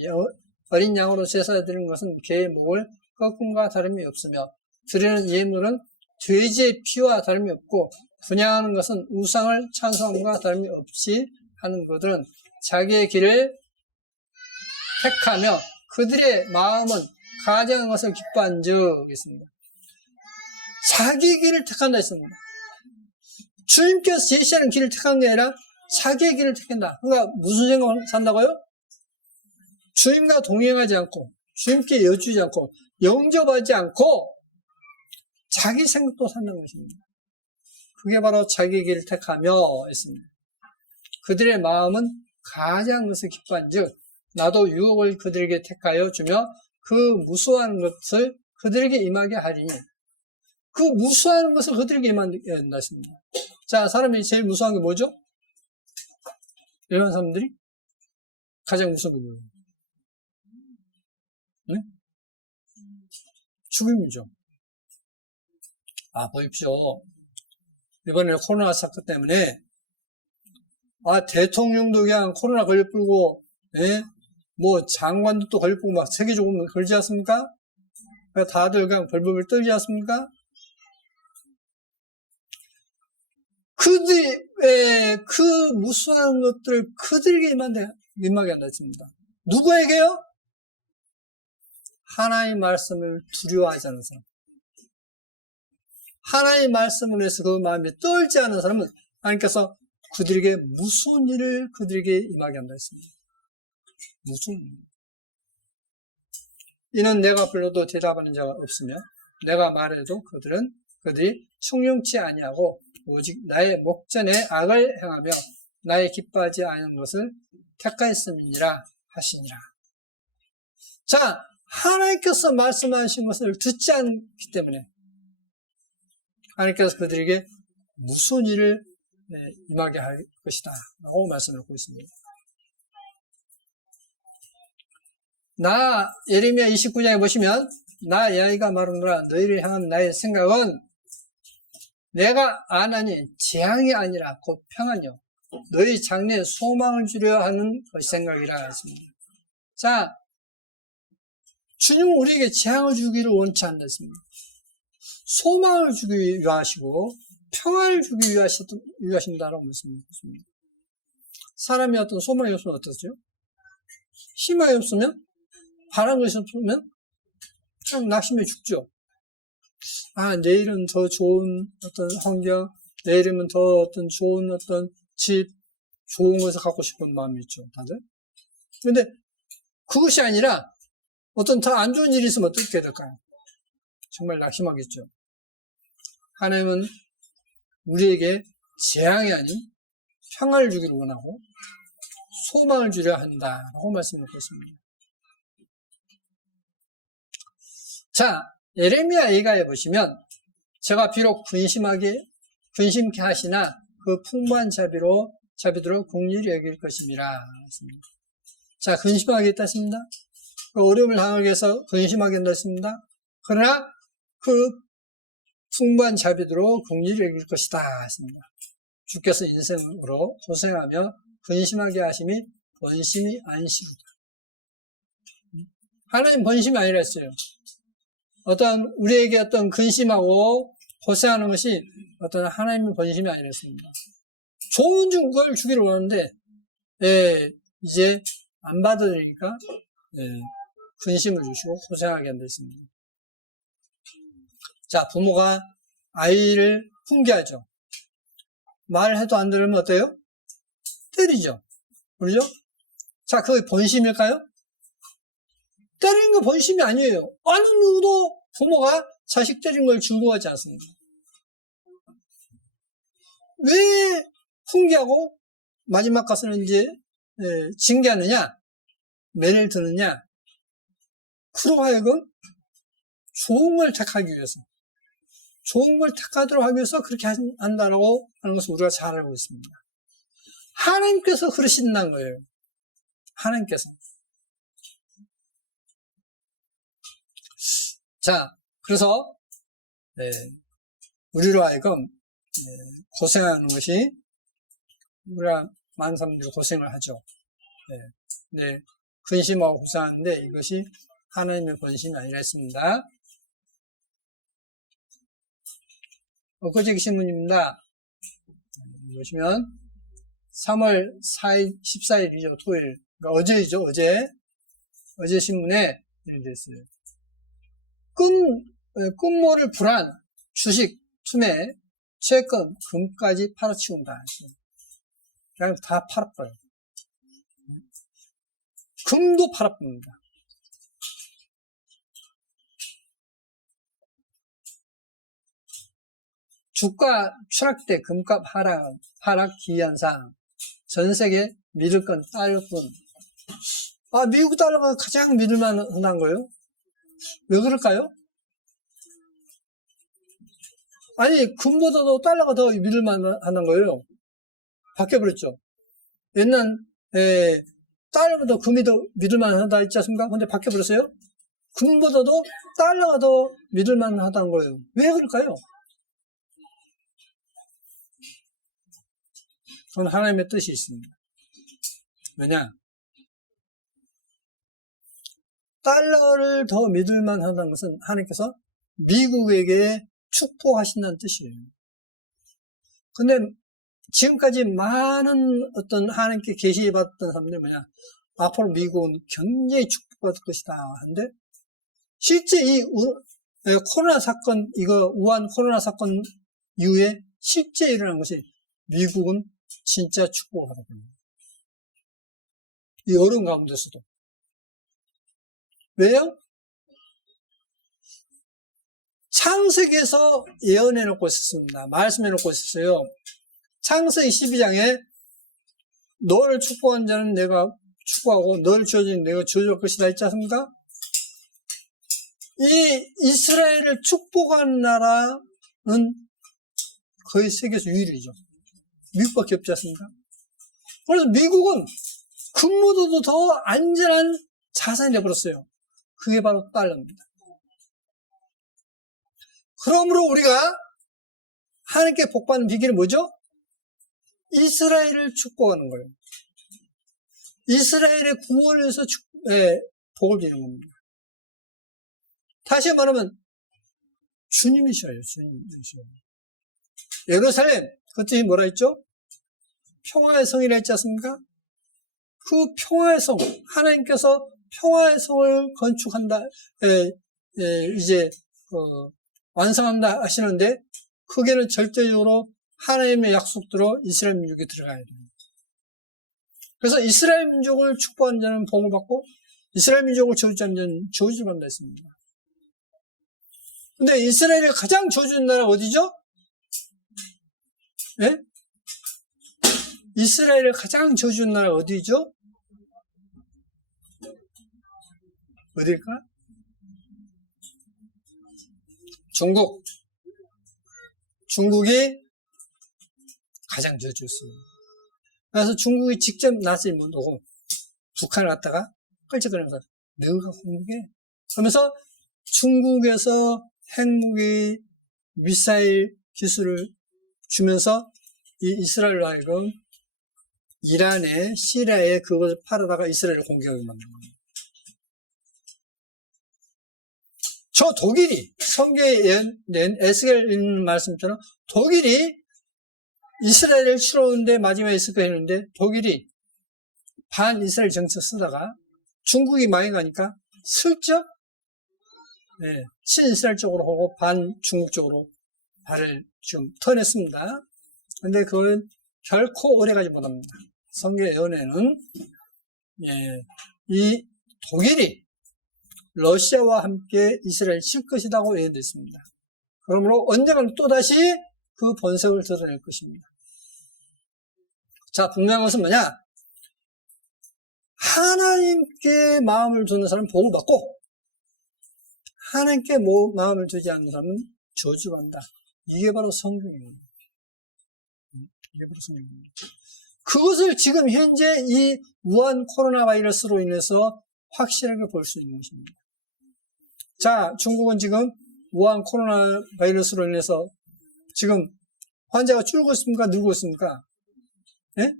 어린 양으로 제사 드리는 것은 개의 목을 꺾음과 다름이 없으며, 드리는 예물은 돼지의 피와 다름이 없고, 분향하는 것은 우상을 찬송함과 다름이 없이 하는 것들은 자기의 길을 택하며 그들의 마음은 가장 것을 기뻐한 적 있습니다. 자기 길을 택한다 했습니다. 주님께서 제시하는 길을 택한 게 아니라 자기의 길을 택한다. 그러니까 무슨 생각을 산다고요? 주님과 동행하지 않고 주님께 여쭈지 않고 영접하지 않고 자기 생각도 산다는 것입니다. 그게 바로 자기 길을 택하며 했습니다. 그들의 마음은 가장 것을 기뻐한 즉 나도 유업을 그들에게 택하여 주며 그 무수한 것을 그들에게 임하게 하리니. 그 무수한 것을 그들에게 임하게 한다 했습니다. 자, 사람이 제일 무수한 게 뭐죠? 이런 사람들이 가장 무서운 게 뭐예요? 네? 죽음이죠. 아, 보십시오. 이번에 코로나 사건 때문에 대통령도 그냥 코로나 걸려불고, 예? 뭐 장관도 또 걸려불고 막 세계적으로 걸지 않습니까? 다들 그냥 벌벌 떨지 않습니까? 그들의 그 무수한 것들 그들에게 임하게 한다 했습니다. 누구에게요? 하나님의 말씀을 두려워하지 않는 사람. 하나님의 말씀을 위해서 그 마음이 떨지 않는 사람은 하나님께서 그들에게 무서운 일을 그들에게 임하게 한다 했습니다. 무서운 일. 이는 내가 불러도 대답하는 자가 없으며 내가 말해도 그들이 청룡치 아니하고 오직 나의 목전에 악을 행하며 나의 기뻐하지 않은 것을 택하였음이니라 하시니라. 자, 하나님께서 말씀하신 것을 듣지 않기 때문에 하나님께서 그들에게 무슨 일을 임하게 할 것이다 라고 말씀을 하고 있습니다. 예레미야 29장에 보시면 나 여호와가 말하노라 너희를 향한 나의 생각은 내가 안하니 재앙이 아니라 곧 평안이요 너희 장래에 소망을 주려 하는 생각이라 했습니다. 자, 주님은 우리에게 재앙을 주기를 원치 않습니다. 소망을 주기 위하시고 평안을 주기 위하신다라고 말씀드렸습니다. 사람이 어떤 소망이 없으면 어떠죠? 희망이 없으면 바라는 것이 없으면 그냥 낙심해 죽죠. 내일은 더 좋은 어떤 환경, 내일이면 더 어떤 좋은 어떤 집, 좋은 것을 갖고 싶은 마음이 있죠, 다들. 근데 그것이 아니라 어떤 더 안 좋은 일이 있으면 어떻게 될까요? 정말 낙심하겠죠. 하나님은 우리에게 재앙이 아닌 평안을 주기를 원하고 소망을 주려 한다라고 말씀하고 있습니다. 자, 예레미야 예가에 보시면 제가 비록 근심케 하시나 그 풍부한 자비로 긍휼히 여길 것임이라 했습니다. 자, 근심하겠다 했습니다. 그 어려움을 당하기 위해서 근심하게 한다 했습니다. 그러나 그 풍부한 자비로 긍휼히 여길 것이다 했습니다. 주께서 인생으로 고생하며 근심하게 하심이 번심이 안시루다. 하나님 번심이 아니라 했어요. 우리에게 어떤 근심하고 고생하는 것이 어떤 하나님의 번심이 아니라 했습니다. 좋은 걸 주기를 원하는데, 이제 안 받으니까, 근심을 주시고 고생하게 한다 했습니다. 자, 부모가 아이를 훈계하죠. 말을 해도 안 들으면 어때요? 때리죠. 그러죠? 자, 그게 번심일까요? 때리는 거 번심이 아니에요. 어느 누구도 부모가 자식 때리는 걸 즐거워하지 않습니다. 왜 훈계하고 마지막 가서는 이제 징계하느냐, 매를 드느냐, 그로 하여금 좋은 걸 택하기 위해서, 좋은 걸 택하도록 하기 위해서 그렇게 한다라고 하는 것을 우리가 잘 알고 있습니다. 하나님께서 그러신다는 거예요. 하나님께서. 자, 그래서 우리로 하여금 고생하는 것이 우리가 많은 사람들이 고생을 하죠. 근심하고 고생하는데 이것이 하나님의 번심이 아니라 했습니다. 엊그제 신문입니다. 보시면 3월 14일이죠. 토요일. 그러니까 어제이죠. 어제 신문에 이렇게 됐어요. 끝모를 불안, 주식, 투매, 채권, 금까지 팔아치운다. 그냥 다 팔아버려요. 금도 팔아버립니다. 주가 추락 때 금값 하락 기현상, 전 세계 믿을 건 달러뿐. 미국 달러가 가장 믿을만한 거예요? 왜 그럴까요? 아니, 금보다도 달러가 더 믿을만한 거예요. 바뀌어버렸죠. 옛날, 달러보다 금이 더 믿을만하다 했지 않습니까? 근데 바뀌어버렸어요? 금보다도 달러가 더 믿을만하다는 거예요. 왜 그럴까요? 그건 하나님의 뜻이 있습니다. 왜냐? 달러를 더 믿을만하다는 것은 하나님께서 미국에게 축복하신다는 뜻이에요. 근데 지금까지 많은 어떤 하나님께 계시받았던 사람들이 뭐냐? 앞으로 미국은 굉장히 축복받을 것이다 하는데 실제 이 코로나 사건, 우한 코로나 사건 이후에 실제 일어난 것이 미국은 진짜 축복을 받았거든요. 이 어려운 가운데서도. 왜요? 창세기에서 예언해놓고 있었습니다. 말씀해놓고 있었어요. 창세기 12장에 너를 축복한 자는 내가 축복하고 너를 저주한 내가 저주할 것이다 했지 않습니까? 이 이스라엘을 축복한 나라는 거의 세계에서 유일이죠. 미국밖에 없지 않습니까? 그래서 미국은 근무도도 더 안전한 자산이 되어버렸어요. 그게 바로 달러입니다. 그러므로 우리가 하나님께 복받는 비결이 뭐죠? 이스라엘을 축복하는 거예요. 이스라엘의 구원에서 복을 비는 겁니다. 다시 말하면 주님이셔요. 주님이셔요. 예루살렘, 그때 뭐라 했죠? 평화의 성이라 했지 않습니까? 그 평화의 성, 하나님께서 평화의 성을 건축한다, 이제 완성한다 하시는데 거기는 절대적으로 하나님의 약속대로 이스라엘 민족이 들어가야 됩니다. 그래서 이스라엘 민족을 축복하는 자는 복을 받고 이스라엘 민족을 저주하는 자는 저주를 받는다 했습니다. 근데 이스라엘이 가장 저주는 나라 어디죠? 네? 이스라엘을 가장 저주는 나라 어디죠? 어딜까? 중국. 중국이 가장 저주였습니다. 그래서 중국이 직접 나서지 못하고 북한을 갖다가 끌쳐들면서 너가 공격해? 그러면서 중국에서 핵무기 미사일 기술을 주면서 이 이스라엘로 하여금 이란에 시리아에 그것을 팔아다가 이스라엘을 공격하게 만든 겁니다. 저 독일이 성경에 낸 에스겔 있는 말씀처럼 독일이 이스라엘을 치러오는데 마지막에 있을 거 했는데 독일이 반 이스라엘 정책 쓰다가 중국이 망해가니까 슬쩍 친이스라엘 쪽으로 하고 반 중국 쪽으로 발을 지금 터냈습니다. 근데 그건 결코 오래가지 못합니다. 성경 예언에는 이 독일이 러시아와 함께 이스라엘을 칠 것이라고 예언되어 있습니다. 그러므로 언젠가는 또다시 그 본색을 드러낼 것입니다. 자, 분명한 것은 뭐냐? 하나님께 마음을 두는 사람은 복을 받고 하나님께 마음을 두지 않는 사람은 저주받는다. 이게 바로 성경입니다. 이게 바로 성경입니다. 그것을 지금 현재 이 우한 코로나 바이러스로 인해서 확실하게 볼 수 있는 것입니다. 자, 중국은 지금 우한 코로나 바이러스로 인해서 지금 환자가 줄고 있습니까? 늘고 있습니까? 예?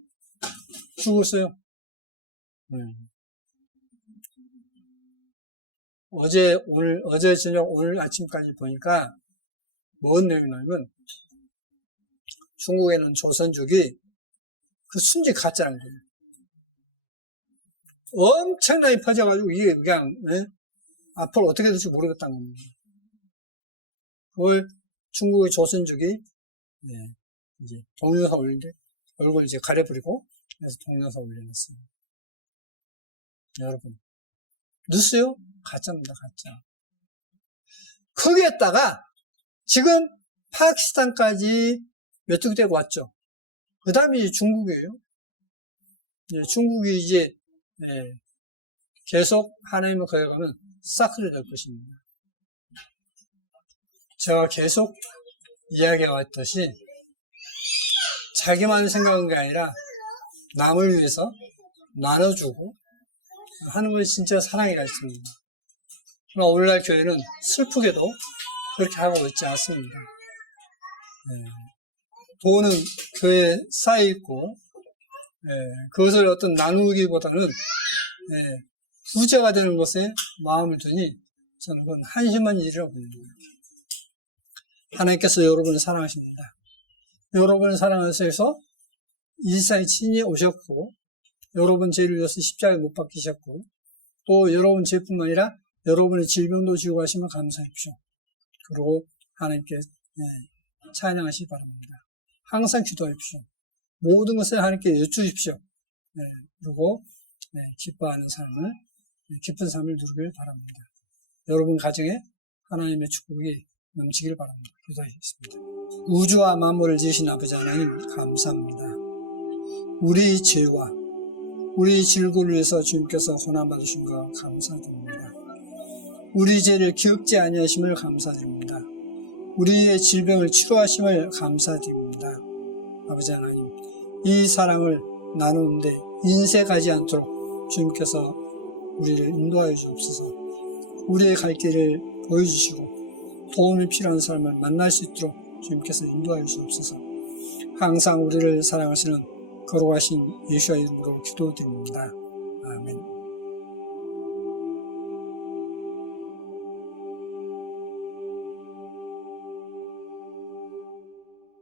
줄고 있어요. 어제 저녁 오늘 아침까지 보니까 뭔 내용이냐면 중국에는 조선족이 그 순직 가짜라는 거예요. 엄청나게 퍼져가지고 이게 그냥 앞으로 어떻게 될지 모르겠다는 겁니다. 그걸 중국의 조선족이 이제 동영상 올리는데 얼굴 이제 가려버리고 그래서 동영상 올려놨어요. 여러분 뉴스요? 가짜입니다. 가짜. 거기에다가 지금 파키스탄까지 메뚜기떼가 왔죠. 그 다음에 이제 중국이에요. 중국이 이제 계속 하나님을 거역하면 사클이 될 것입니다. 제가 계속 이야기해왔듯이 자기만 생각한 게 아니라 남을 위해서 나눠주고 하는 것이 진짜 사랑이라 했습니다. 그러나 오늘날 교회는 슬프게도 그렇게 하고 있지 않습니다. 돈은 교회에 쌓여있고 그것을 어떤 나누기보다는 부자가 되는 것에 마음을 두니 저는 그건 한심한 일이라고 봅니다. 하나님께서 여러분을 사랑하십니다. 여러분을 사랑하셔서 이사의 친히 오셨고 여러분 죄를 위해서 십자가에 못 박히셨고 또 여러분 죄뿐만 아니라 여러분의 질병도 지고 가시면 감사하십시오. 그리고 하나님께 찬양하시기 바랍니다. 항상 기도하십시오. 모든 것을 하나님께 여쭈십시오. 그리고 기뻐하는 삶을 기쁜 삶을 누리길 바랍니다. 여러분 가정에 하나님의 축복이 넘치길 바랍니다. 기도하겠습니다. 우주와 만물을 지으신 아버지 하나님 감사합니다. 우리 죄와 우리 질고를 위해서 주님께서 고난받으신 것 감사드립니다. 우리 죄를 기억지 아니하심을 감사드립니다. 우리의 질병을 치료하심을 감사드립니다. 아버지 하나님, 이 사랑을 나누는데 인색하지 않도록 주님께서 우리를 인도하여 주옵소서. 우리의 갈 길을 보여주시고 도움이 필요한 사람을 만날 수 있도록 주님께서 인도하여 주옵소서. 항상 우리를 사랑하시는 거룩하신 예수의 이름으로 기도드립니다. 아멘.